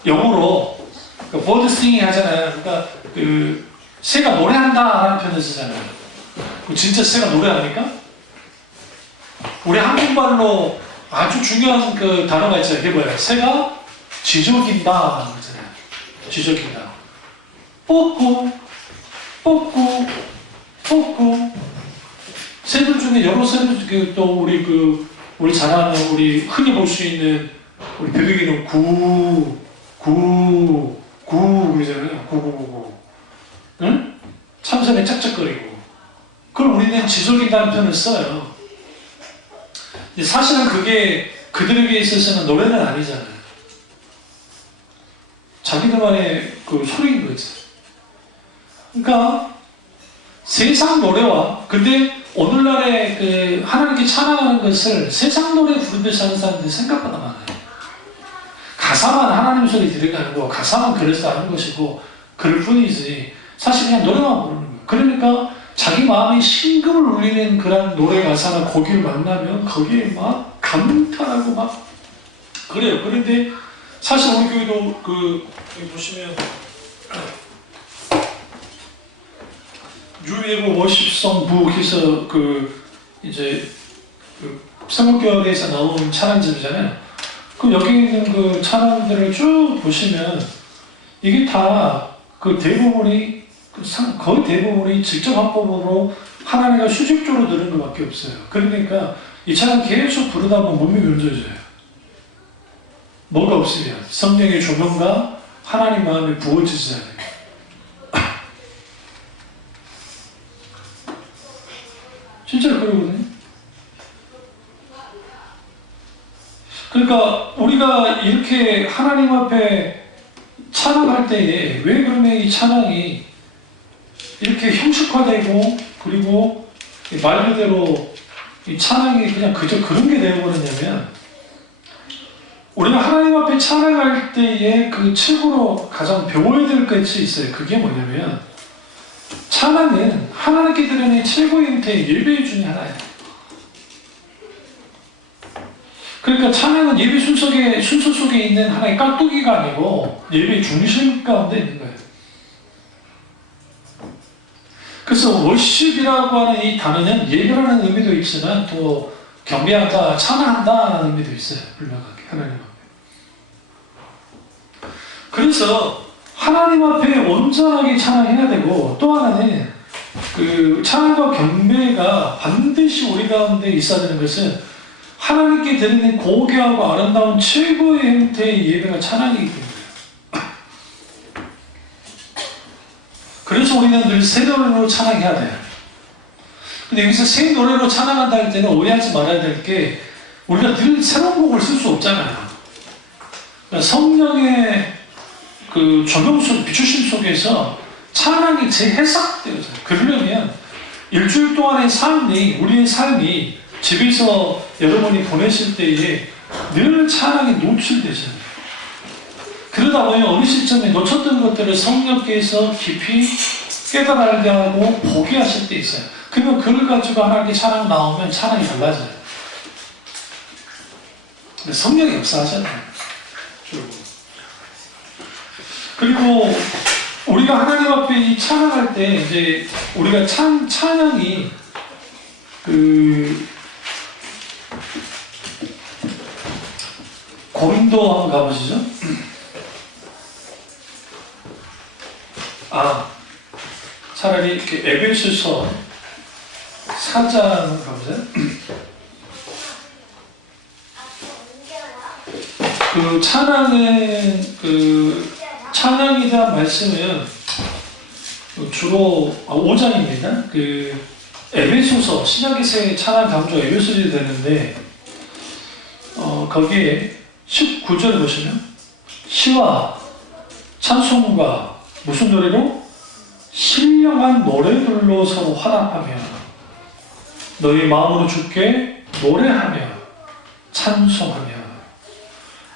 영어로 bird singing 하잖아요. 그러니까 새가 노래한다라는 표현을 쓰잖아요. 진짜 새가 노래합니까? 우리 한국말로 아주 중요한 그 단어가 있어요. 그게 뭐예요? 새가 지저귀다 그러잖아요. 지저귀다. 뽀꾸, 뽀꾸, 뽀꾸. 새들 중에 여러 새들, 또 우리 잘 아는, 우리 흔히 볼 수 있는, 우리 베르기는 구 그러잖아요. 구구구구. 응? 참새는 짝짝거리고. 그걸 우리는 지저귀다는 표현을 써요. 사실은 그게 그들에게 있어서는 노래는 아니잖아요. 자기들만의 그 소리인 거지. 그러니까 세상 노래와, 근데 오늘날의 그 하나님께 찬양하는 것을 세상 노래 부르듯이 하는 사람들이 생각보다 많아요. 가사만 하나님 소리 들어가는 거, 가사만 그래서 하는 것이고 그럴 뿐이지 사실 그냥 노래만 부르는 거예요. 그러니까 자기 마음에 심금을 울리는 그런 노래 가사나 곡을 만나면 거기에 막 감탄하고 막 그래요. 그런데 사실 우리 교회도 여기 보시면 뉴에버 워십송 북에서 이제 성국교회에서 나온 찬양집이잖아요. 여기 있는 그 찬양들을 쭉 보시면 이게 다 그 대부분이 거의 대부분이 직접 합법으로 하나님과 수직적으로 들은 것밖에 없어요. 그러니까 이 찬양 계속 부르다 보면 몸이 öl져져요. 뭐가 없으면 성령의 조명과 하나님 마음이 부어지지 않아요. 진짜로 그러거든요. 그러니까 우리가 이렇게 하나님 앞에 찬양할 때에 왜 그러면 이 찬양이 이렇게 형식화되고 그리고 말 그대로 이 찬양이 그냥 그저 그런 게 되어버렸냐면 우리가 하나님 앞에 찬양할 때에 그 최고로 가장 배워야 될 것이 있어요. 그게 뭐냐면 찬양은 하나님께 드리는 최고의 형태의 예배 중에 하나예요. 그러니까 찬양은 예배 순서 속에 있는 하나의 깍두기가 아니고 예배의 중심 가운데 있는 거예요. 그래서 월십이라고 하는 이 단어는 예배라는 의미도 있지만 또 경배한다, 찬양한다는 의미도 있어요. 분명하게 하나님 앞에. 그래서 하나님 앞에 온전하게 찬양해야 되고 또 하나는 그 찬양과 경배가 반드시 우리 가운데 있어야 되는 것은 하나님께 드리는 고귀하고 아름다운 최고의 형태의 예배가 찬양이기 때문에 그래서 우리는 늘 새 노래로 찬양해야 돼요. 근데 여기서 새 노래로 찬양한다 할 때는 오해하지 말아야 될 게 우리가 늘 새로운 곡을 쓸 수 없잖아요. 그러니까 성령의 그 조명 속, 비추심 속에서 찬양이 재해석되어져요. 그러려면 일주일 동안의 삶이, 우리의 삶이 집에서 여러분이 보내실 때에 늘 찬양이 노출되잖아요. 그러다 보면 어느 시점에 놓쳤던 것들을 성령께서 깊이 깨달게 하고 보게 하실 때 있어요. 그러면 그걸 가지고 하나님께 찬양 나오면 찬양이 달라져요. 성령이 역사하잖아요. 그리고 우리가 하나님 앞에 이 찬양할 때 이제 우리가 찬양이 고린도 한번 가보시죠. 차라리 이렇게 에베소서 4장 가보세요. 그 찬양은 찬양에 대한 말씀은 주로 5장입니다. 그 에베소서 신약에서의 찬양 강조 에베소서에 되는데 거기에 19절 보시면 시와 찬송과 무슨 노래로? 신령한 노래들로 서로 화답하며 너희 마음으로 주께 노래하며 찬송하며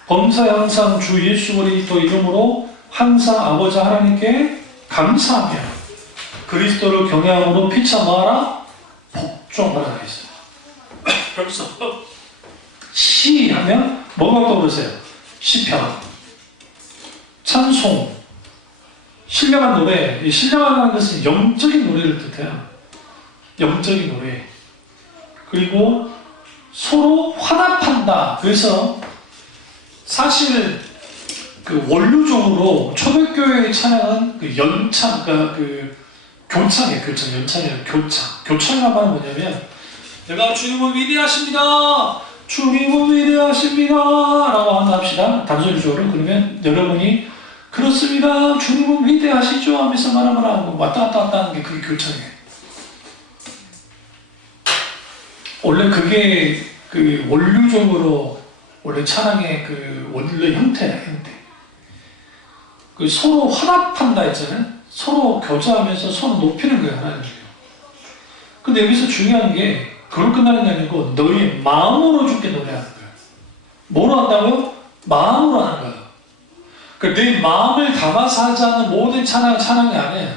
범사에 항상 주 예수 그리스도 이름으로 항상 아버지 하나님께 감사하며 그리스도를 경외함으로 피차 마라 복종하라 했어요. 그래서 시 하면 뭐가 떠오르세요? 시편, 찬송, 신령한 노래. 이 신령한 것은 영적인 노래를 뜻해요. 영적인 노래. 그리고 서로 화답한다. 그래서 사실 그 원류적으로 초대교회의 찬양은 그 연찬, 그 교창이에요. 연찬이에요. 교창이라고 하는 뭐냐면 내가 주님은 위대하십니다. 주님은 위대하십니다. 라고 한다 합시다. 단소리적으로. 그러면 여러분이 그렇습니다. 주님은 위대하시죠. 하면서 말하면 왔다 갔다 하는 게 그게 교창이에요. 원래 그게 그 원류적으로 원래 찬양의 그 원래 형태야, 형태. 그 서로 화답한다 했잖아요. 서로 교제하면서 서로 높이는 거예요, 하나님이요. 근데 여기서 중요한 게 그걸 끝나는 게 아니고 너희 마음으로 주께 노래하는 거예요. 뭐로 한다고요? 마음으로 하는 거예요. 그러니까 내 마음을 담아서 하지 않는 모든 찬양이 아니에요.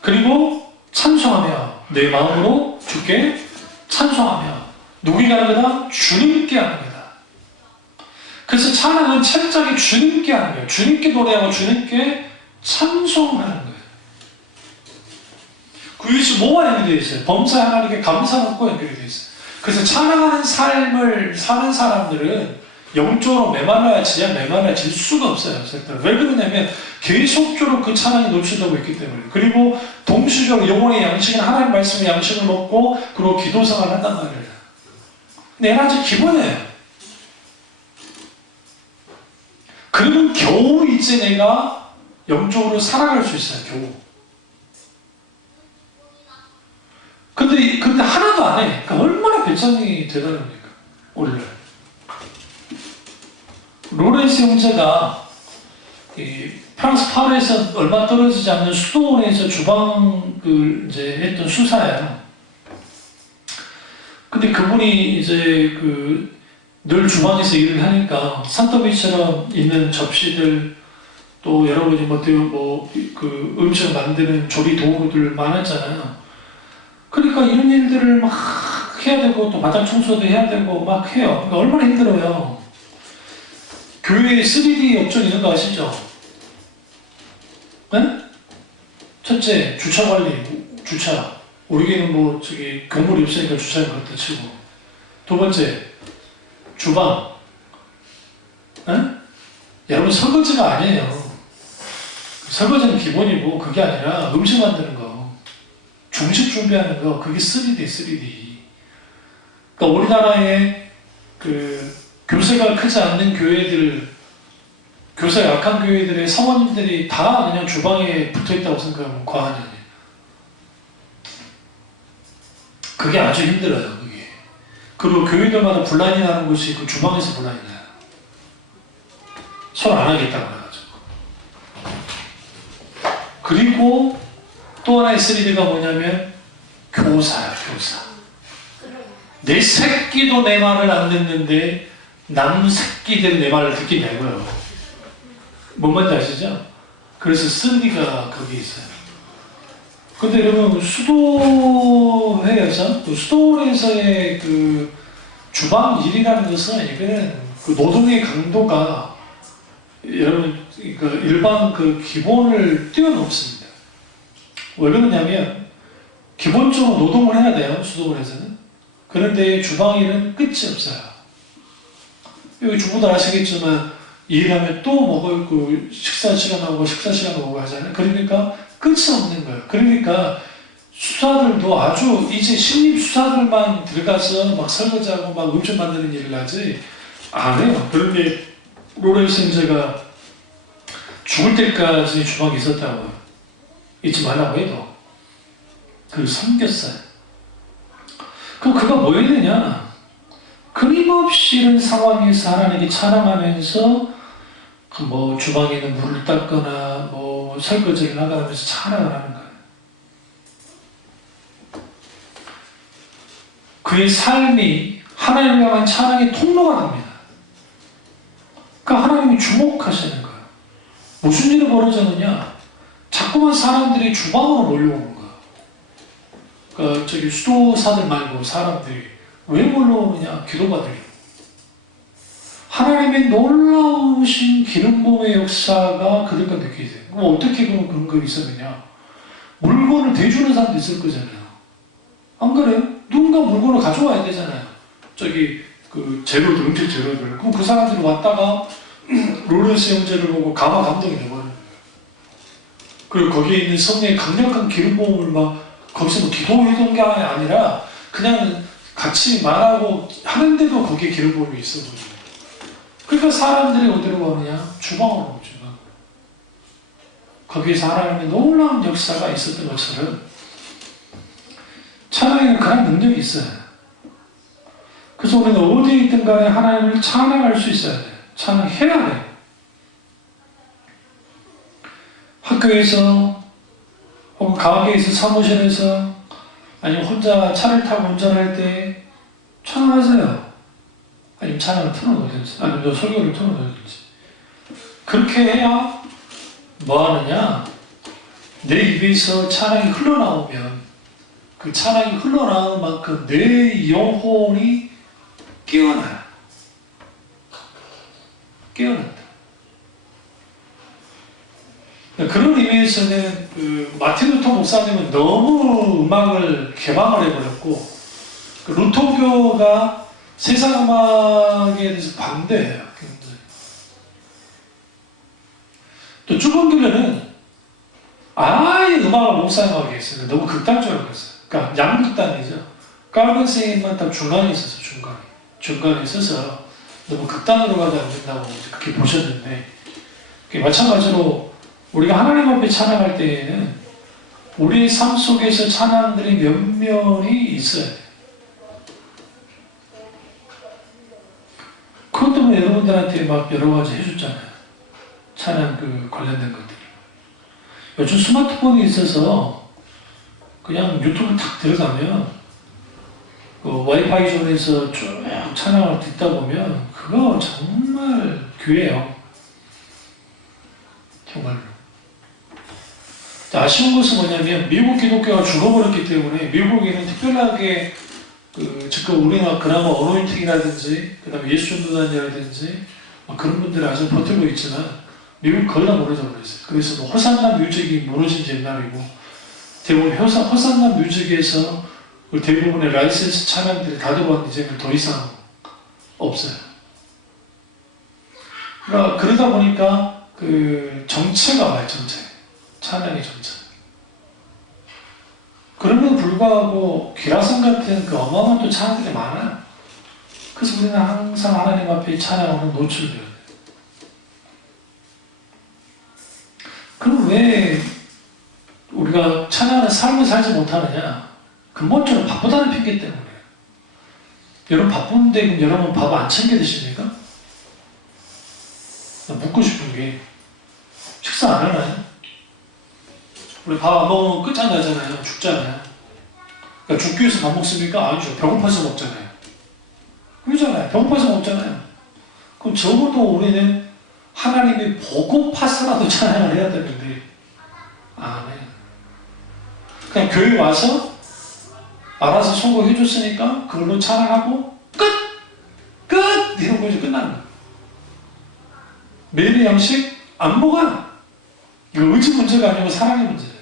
그리고 찬송하며 내 마음으로 주께 찬송하며 누구에게 하는 거다? 주님께 하는 거다. 그래서 찬양은 철저하게 주님께 하는 거예요. 주님께 노래하고 주님께 찬송하는 거예요. 그 위에서 뭐가 연결되어 있어요? 범사에 하나님께 감사하고 연결되어 있어요. 그래서 찬양하는 삶을 사는 사람들은 영적으로 메말라질 수가 없어요. 왜 그러냐면 계속적으로 그 찬양이 노출되고 있기 때문에. 그리고 동시적으로 영혼의 양식은 하나님 말씀의 양식을 먹고 그리고 기도 생활을 한단 말이에요. 근데 얘는 아주 기본이에요. 그러면 겨우 이제 내가 영적으로 살아갈 수 있어요. 겨우. 근데 하나도 안 해. 그러니까 얼마나 배짱이 대단합니까? 원래. 로렌스 형제가 프랑스 파리에서 얼마 떨어지지 않는 수도원에서 주방을 이제 했던 수사예요. 근데 그분이 이제 늘 주방에서 일을 하니까 산더미처럼 있는 접시들 또 여러 가지 음식 만드는 조리 도구들 많았잖아요. 그러니까 이런 일들을 막 해야 되고 또 바닥 청소도 해야 되고 막 해요. 그러니까 얼마나 힘들어요. 교회에 3D 업종 있는 거 아시죠? 네? 첫째, 주차 관리, 주차. 우리에는 건물이 없으니까 주차는 그렇다 치고. 두 번째, 주방. 네? 여러분, 설거지가 아니에요. 설거지는 기본이고, 그게 아니라 음식 만드는 거, 중식 준비하는 거, 그게 3D. 그러니까 우리나라에 교세가 크지 않는 교회들, 교세가 약한 교회들의 사모님들이 다 그냥 주방에 붙어있다고 생각하면 과언이 아니에요. 그게 아주 힘들어요, 그게. 그리고 교회들마다 분란이 나는 것이 그 주방에서 분란이 나요. 서로 안 하겠다고 해가지고. 그리고 또 하나의 3D가 뭐냐면 교사야, 교사. 내 새끼도 내 말을 안 듣는데 남 새끼들은 내 말을 듣겠냐고요. 뭔 말인지 아시죠? 그래서 3D가 거기 있어요. 근데 여러분, 수도회에서, 수도원에서의 주방 일이라는 것은 이거는 노동의 강도가 여러분, 일반 기본을 뛰어넘습니다. 왜 그러냐면, 기본적으로 노동을 해야 돼요, 수도원에서는. 그런데 주방 일은 끝이 없어요. 여기 주부들 아시겠지만, 일하면 또 먹을 식사 시간 오고 하잖아요. 그러니까 끝이 없는 거예요. 그러니까 수사들도 아주 이제 신입 수사들만 들어가서 막 설거지하고 막 음식 만드는 일을 하지 안 해요. 그런데 로렌스 형제가 죽을 때까지 주방에 있었다고 잊지 말라고 해도 섬겼어요. 그럼 그가 뭐 했느냐? 끊임없이 이런 상황에서 하나님께 찬양하면서 주방에 있는 물을 닦거나 설거지를 하면서 찬양을 하는 거예요. 그의 삶이 하나님을 향한 찬양의 통로가 됩니다. 그러니까 하나님이 주목하시는 거예요. 무슨 일이 벌어졌느냐? 자꾸만 사람들이 주방으로 몰려오는 거예요. 그러니까 수도사들 말고 사람들이 왜 몰려오느냐? 기도받으려고. 하나님의 놀라우신 기름 부음의 역사가 그들과 느끼세요. 그럼 어떻게 그런 거 있었느냐? 물건을 대주는 사람도 있을 거잖아요. 안 그래요? 누군가 물건을 가져와야 되잖아요. 재료들, 음식 재료들. 그럼 그 사람들이 왔다가 로렌스 형제를 보고 감동이 되버려요. 그리고 거기에 있는 성령의 강력한 기름 부음을 거기서 기도해둔 게 아니라 그냥 같이 말하고 하는데도 거기에 기름 부음이 있어 보여요. 그러니까 사람들이 어디로 가느냐? 주방으로 오죠. 거기에서 하나님의 놀라운 역사가 있었던 것처럼 찬양에는 그런 능력이 있어요. 그래서 우리는 어디에 있든 간에 하나님을 찬양할 수 있어야 돼요. 찬양해야 돼요. 학교에서 혹은 가게에서 사무실에서 아니면 혼자 차를 타고 운전할 때 찬양하세요. 아니면 찬양을 틀어놓든지 아니면 설교를 틀어놓든지. 그렇게 해야 뭐 하느냐? 내 입에서 찬양이 흘러나오면 그 찬양이 흘러나오는 만큼 내 영혼이 깨어나요. 깨어난다. 그런 의미에서는 마틴 루터 목사님은 너무 음악을 개방을 해버렸고 루터교가 세상 음악에 대해서 반대해요. 어떤 교회는 아예 음악을 못 사용하게 했어요. 너무 극단적으로 했어요. 그러니까 양극단이죠. 깔근생만 딱 중간에 있어서 중간에 있어서 너무 극단으로 가지 않는다고 그렇게 보셨는데, 마찬가지로 우리가 하나님 앞에 찬양할 때에는 우리 삶 속에서 찬양들이 면면이 있어야 돼요. 그것 때문에 여러분들한테 막 여러 가지 해줬잖아요. 찬양 관련된 것들. 요즘 스마트폰이 있어서 그냥 유튜브 탁 들어가면 와이파이 존에서 쭉 찬양을 듣다 보면 그거 정말 귀해요. 정말로. 아쉬운 것은 뭐냐면 미국 기독교가 죽어버렸기 때문에 미국에는 특별하게 지금 우리가 그나마 어로인팅이라든지 그다음에 예수전도단이라든지 그런 분들이 아주 버티고 있지만 미국 거의 다 무너져 버렸어요. 그래서 호산나 뮤직이 무너진 지 옛날이고 대부분 호산나 뮤직에서 대부분의 라이센스 찬양들이 다 들어왔는데 이제는 더 이상 없어요. 그러다 보니까 정체가 와요. 찬양의 정체. 그럼에도 불구하고 기라성 같은 어마어마한 또 찬양들이 많아요. 그래서 우리는 항상 하나님 앞에 찬양하는 노출돼요. 그럼 왜 우리가 찬양하는 삶을 살지 못하느냐? 근본적으로 바쁘다는 핑계 때문에. 여러분 바쁜데 그럼 여러분 밥 안 챙겨 드십니까? 나 묻고 싶은 게 식사 안 하나요? 우리 밥 안 먹으면 끝장나잖아요. 죽잖아요. 그러니까 죽기 위해서 밥 먹습니까? 아니죠. 배고파서 먹잖아요. 그러잖아요. 배고파서 먹잖아요. 그럼 적어도 우리는 하나님이 보고파서라도 찬양을 해야 되는데 안 해요. 그냥 교회 와서 알아서 송곡해 줬으니까 그걸로 찬양하고 끝! 이런 거지 끝나는 거예요. 매일의 양식 안 먹어요. 이거 의지 문제가 아니고 사랑의 문제예요.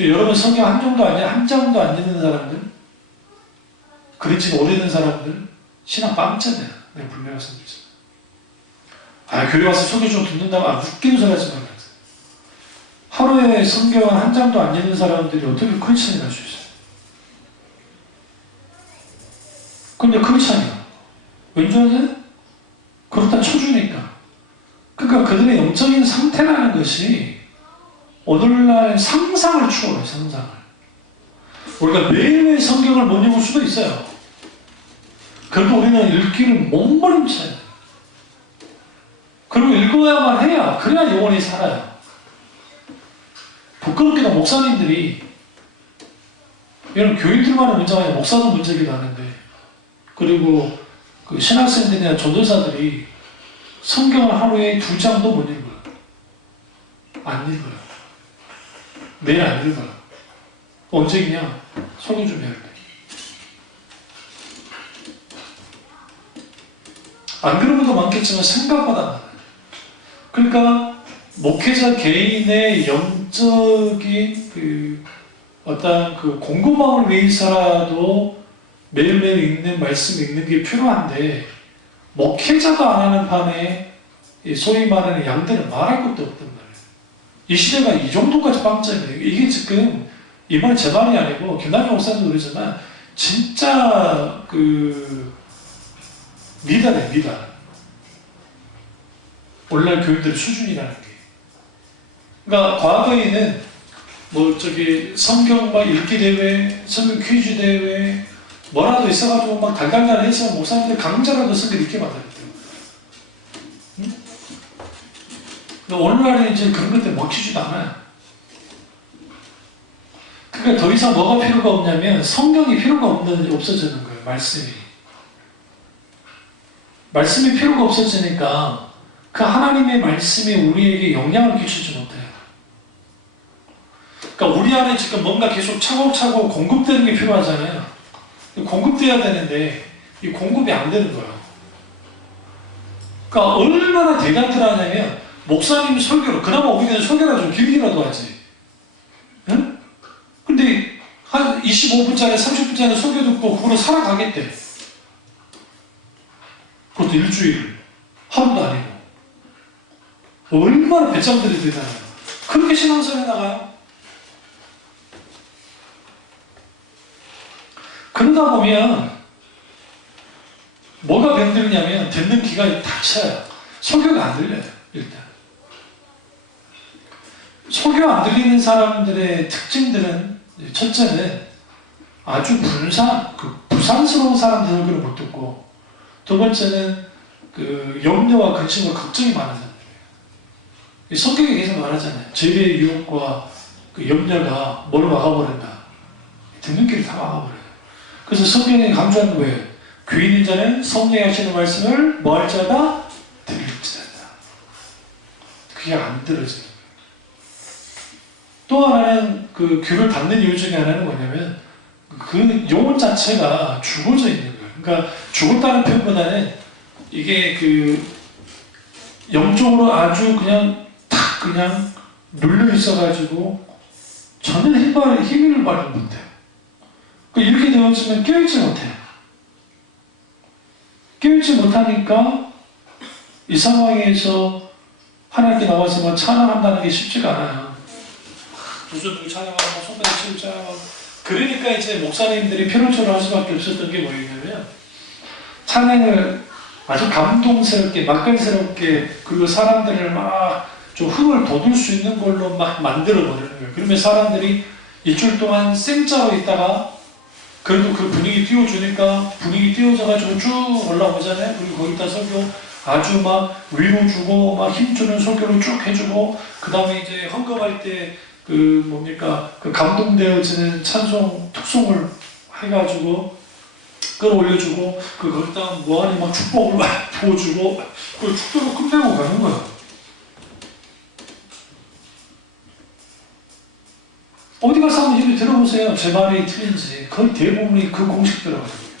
여러분 성경 한 장도 아니야? 한 장도 안 읽는 사람들, 그린 지 오래된 사람들 신앙 빵짜네요. 내가 분명히 말씀드리죠. 교회 와서 소개 좀 듣는다고 웃기는 소리 하지 말아요. 하루에 성경 한 장도 안 읽는 사람들이 어떻게 크리스찬이 할 수 있어요? 근데 크리스찬이야. 왠지 아세요? 그렇다 쳐주니까. 그러니까 그들의 영적인 상태라는 것이 오늘날 상상을 추구해요. 상상을. 우리가 매일매일 성경을 못 읽을 수도 있어요. 그리고 우리는 읽기를 몸부림쳐야 돼요. 그리고 읽어야만 해야, 그래야 영혼이 살아요. 부끄럽게도 목사님들이, 이런 교인들만의 문제가 아니라 목사도 문제기도 하는데, 그리고 신학생들이나 전도사들이 성경을 하루에 2장도 못 읽어요. 안 읽어요. 매일 안 읽어요. 언제 읽냐? 설교 좀 해야 돼. 안 그런 것도 많겠지만 생각보다 많아요. 그러니까 목회자 개인의 영적인 어떤 공급망을 위해서라도 매일매일 읽는 말씀 읽는 게 필요한데, 목회자도 안 하는 판에 소위 말하는 양들은 말할 것도 없단 말이에요. 이 시대가 이 정도까지 빵점이에요. 이게 지금 이 말 제 말이 아니고 김남영 목사님도 그러지만 진짜 미달이에요. 미달. 오늘날 교인들의 수준이라는 게. 그러니까 과거에는 성경 막 읽기 대회, 성경 퀴즈 대회 뭐라도 있어가지고 막 달달달 해서 목사님들 강좌라도 성경 읽게 받았대요. 응? 근데 오늘날에 이제 그런 것들 먹히지도 않아요. 그러니까 더 이상 뭐가 필요가 없냐면 성경이 필요가 없어지는 거예요. 말씀이 필요가 없어지니까 그 하나님의 말씀이 우리에게 영향을 끼치지 못해요. 그러니까 우리 안에 지금 뭔가 계속 차곡차곡 공급되는 게 필요하잖아요. 공급돼야 되는데 이 공급이 안 되는 거예요. 그러니까 얼마나 대단하냐면 목사님 설교로, 그나마 우리는 설교라도 좀 길게라도 하지. 응? 근데 한 25분짜리 30분짜리 설교 듣고 그걸로 살아가겠대. 그것도 일주일, 하루도 아니고. 얼마나 배짱들이 되잖아요. 그렇게 신앙생활에 나가요. 그러다 보면 뭐가 병들냐면 듣는 귀가 닫혀요. 설교가 안 들려요. 일단 설교 안 들리는 사람들의 특징들은, 첫째는 아주 부산스러운 사람들 설교를 못 듣고, 두 번째는 염려와 근심과 걱정이 많은 사람들이에요. 성경에 계속 말하잖아요. 죄의 유혹과 염려가 뭘 막아버린다. 듣는 길을 다 막아버려요. 그래서 성경에 강조하는 거예요. 귀 있는 자는 성령이 하시는 말씀을 뭐 할 자다? 들을지어다. 그게 안 들어져요. 또 하나는 귀를 닫는 이유 중에 하나는 뭐냐면 그 영혼 자체가 죽어져 있는 거예요. 그러니까 죽었다는 표현보다는 이게 영적으로 아주 그냥 눌려 있어가지고 전혀 힘을 발휘 못해요. 이렇게 되어지면 깨어있지 못해요. 깨어있지 못하니까 이 상황에서 하나님께 나와서 찬양한다는 게 쉽지가 않아요. 누구 찬양하고 손가락 치고 찬양하고. 그러니까 이제 목사님들이 표현처럼 할 수밖에 없었던 게 뭐였냐면, 찬양을 아주 감동스럽게, 맛깔스럽게, 그리고 사람들을 막 좀 흥을 돋울 수 있는 걸로 막 만들어버리는 거예요. 그러면 사람들이 일주일 동안 생짜로 있다가 그래도 그 분위기 띄워주니까 분위기 띄워져가지고 쭉 올라오잖아요. 그리고 거기다 설교 아주 막 위로 주고 막 힘주는 설교를 쭉 해주고, 그 다음에 이제 헌금할 때 감동되어지는 찬송 특송을 해가지고 끌어올려주고, 거기다 뭐하니 막 축복을 막 부어주고, 그 축도로 끝내고 가는 거예요. 어디 가서 한번 이렇게 들어보세요. 제 말이 틀린지. 거의 대부분이 그 공식대로거든요.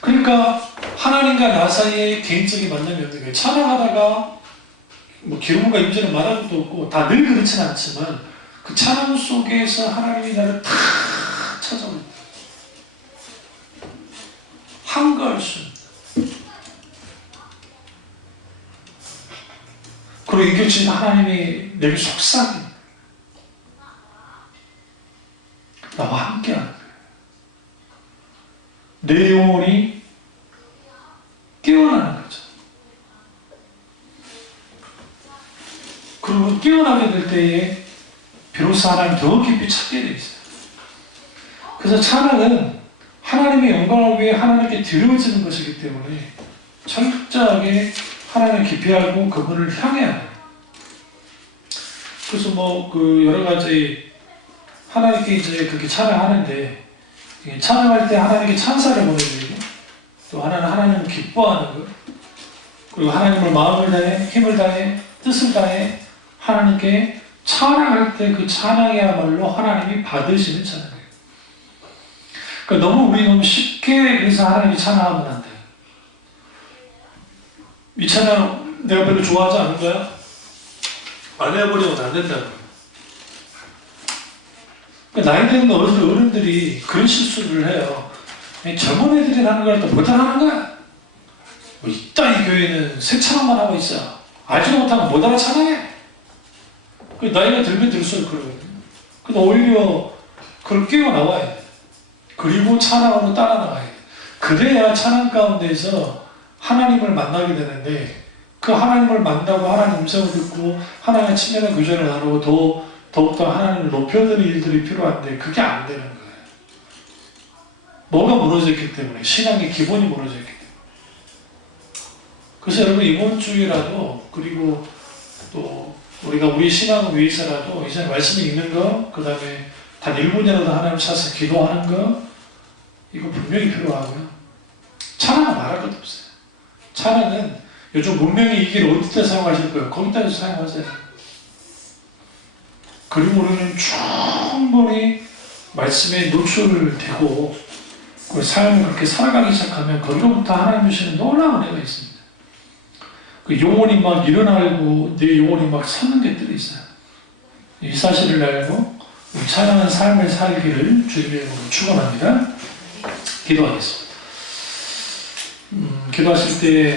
그러니까 하나님과 나 사이의 개인적인 만남이 없는 거예요. 찬양하다가 기름과 임재는 말할 것도 없고, 다 늘 그렇진 않지만 그 찬양 속에서 하나님이 나를 다 찾아올 때 한가할 수 있는, 그리고 이겨진 하나님이 내게 속삭임, 나와 함께하는 거예요. 내 영혼이 깨어나는 거죠. 그리고 깨어나게 될 때에 비로소 하나님 더 깊이 찾게 돼 있어요. 그래서 찬양은 하나님의 영광을 위해 하나님께 드려지는 것이기 때문에 철저하게 하나님을 깊이 알고 그분을 향해야 해요. 그래서 여러 가지 하나님께 이제 그렇게 찬양하는데, 찬양할 때 하나님께 찬사를 보내드리고, 또 하나님을 기뻐하는 것, 그리고 하나님을 마음을 다해, 힘을 다해, 뜻을 다해 하나님께 찬양할 때 그 찬양이야말로 하나님이 받으시는 찬양이에요. 그러니까 너무 쉽게 그래서 하나님이 찬양하면 안 돼요. 이 찬양 내가 별로 좋아하지 않은 거야? 안 해버리면 안 된다고. 나이 드는 어른들이 그런 실수를 해요. 젊은 애들이 하는 걸 또 못하는 거야. 이따 이 교회는 새 찬양만 하고 있어. 알지도 못하면 못 알아 찬양해. 나이가 들면 들수록 그러거든요. 근데 오히려 그걸 깨워 나와야 돼. 그리고 찬양으로 따라 나가야 돼. 그래야 찬양 가운데서 하나님을 만나게 되는데, 그 하나님을 만나고 하나님 음성을 듣고 하나님의 친밀한 교제를 나누고 더욱더 하나님을 높여드리는 일들이 필요한데 그게 안 되는 거예요. 뭐가 무너졌기 때문에, 신앙의 기본이 무너졌기 때문에. 그래서 여러분 이번 주에라도, 그리고 또 우리가 우리 신앙을 위해서라도 이제 말씀을 읽는 거, 그 다음에 단 1분이라도 하나님 찾아서 기도하는 거, 이거 분명히 필요하고요. 찬양은 말할 것도 없어요. 찬양은 요즘 문명의 이 길을 어디다 사용하실 거예요? 거기다 사용하세요. 그리고 우리는 충분히 말씀에 노출되고 그 삶을 그렇게 살아가기 시작하면 거기로부터 하나님 주시는 놀라운 은혜가 있습니다. 그 영혼이 막 일어나고 내 영혼이 막 솟는 것들이 있어요. 이 사실을 알고 찬양한 삶을 살기를 주님의 이름으로 축원합니다. 기도하겠습니다. 기도하실 때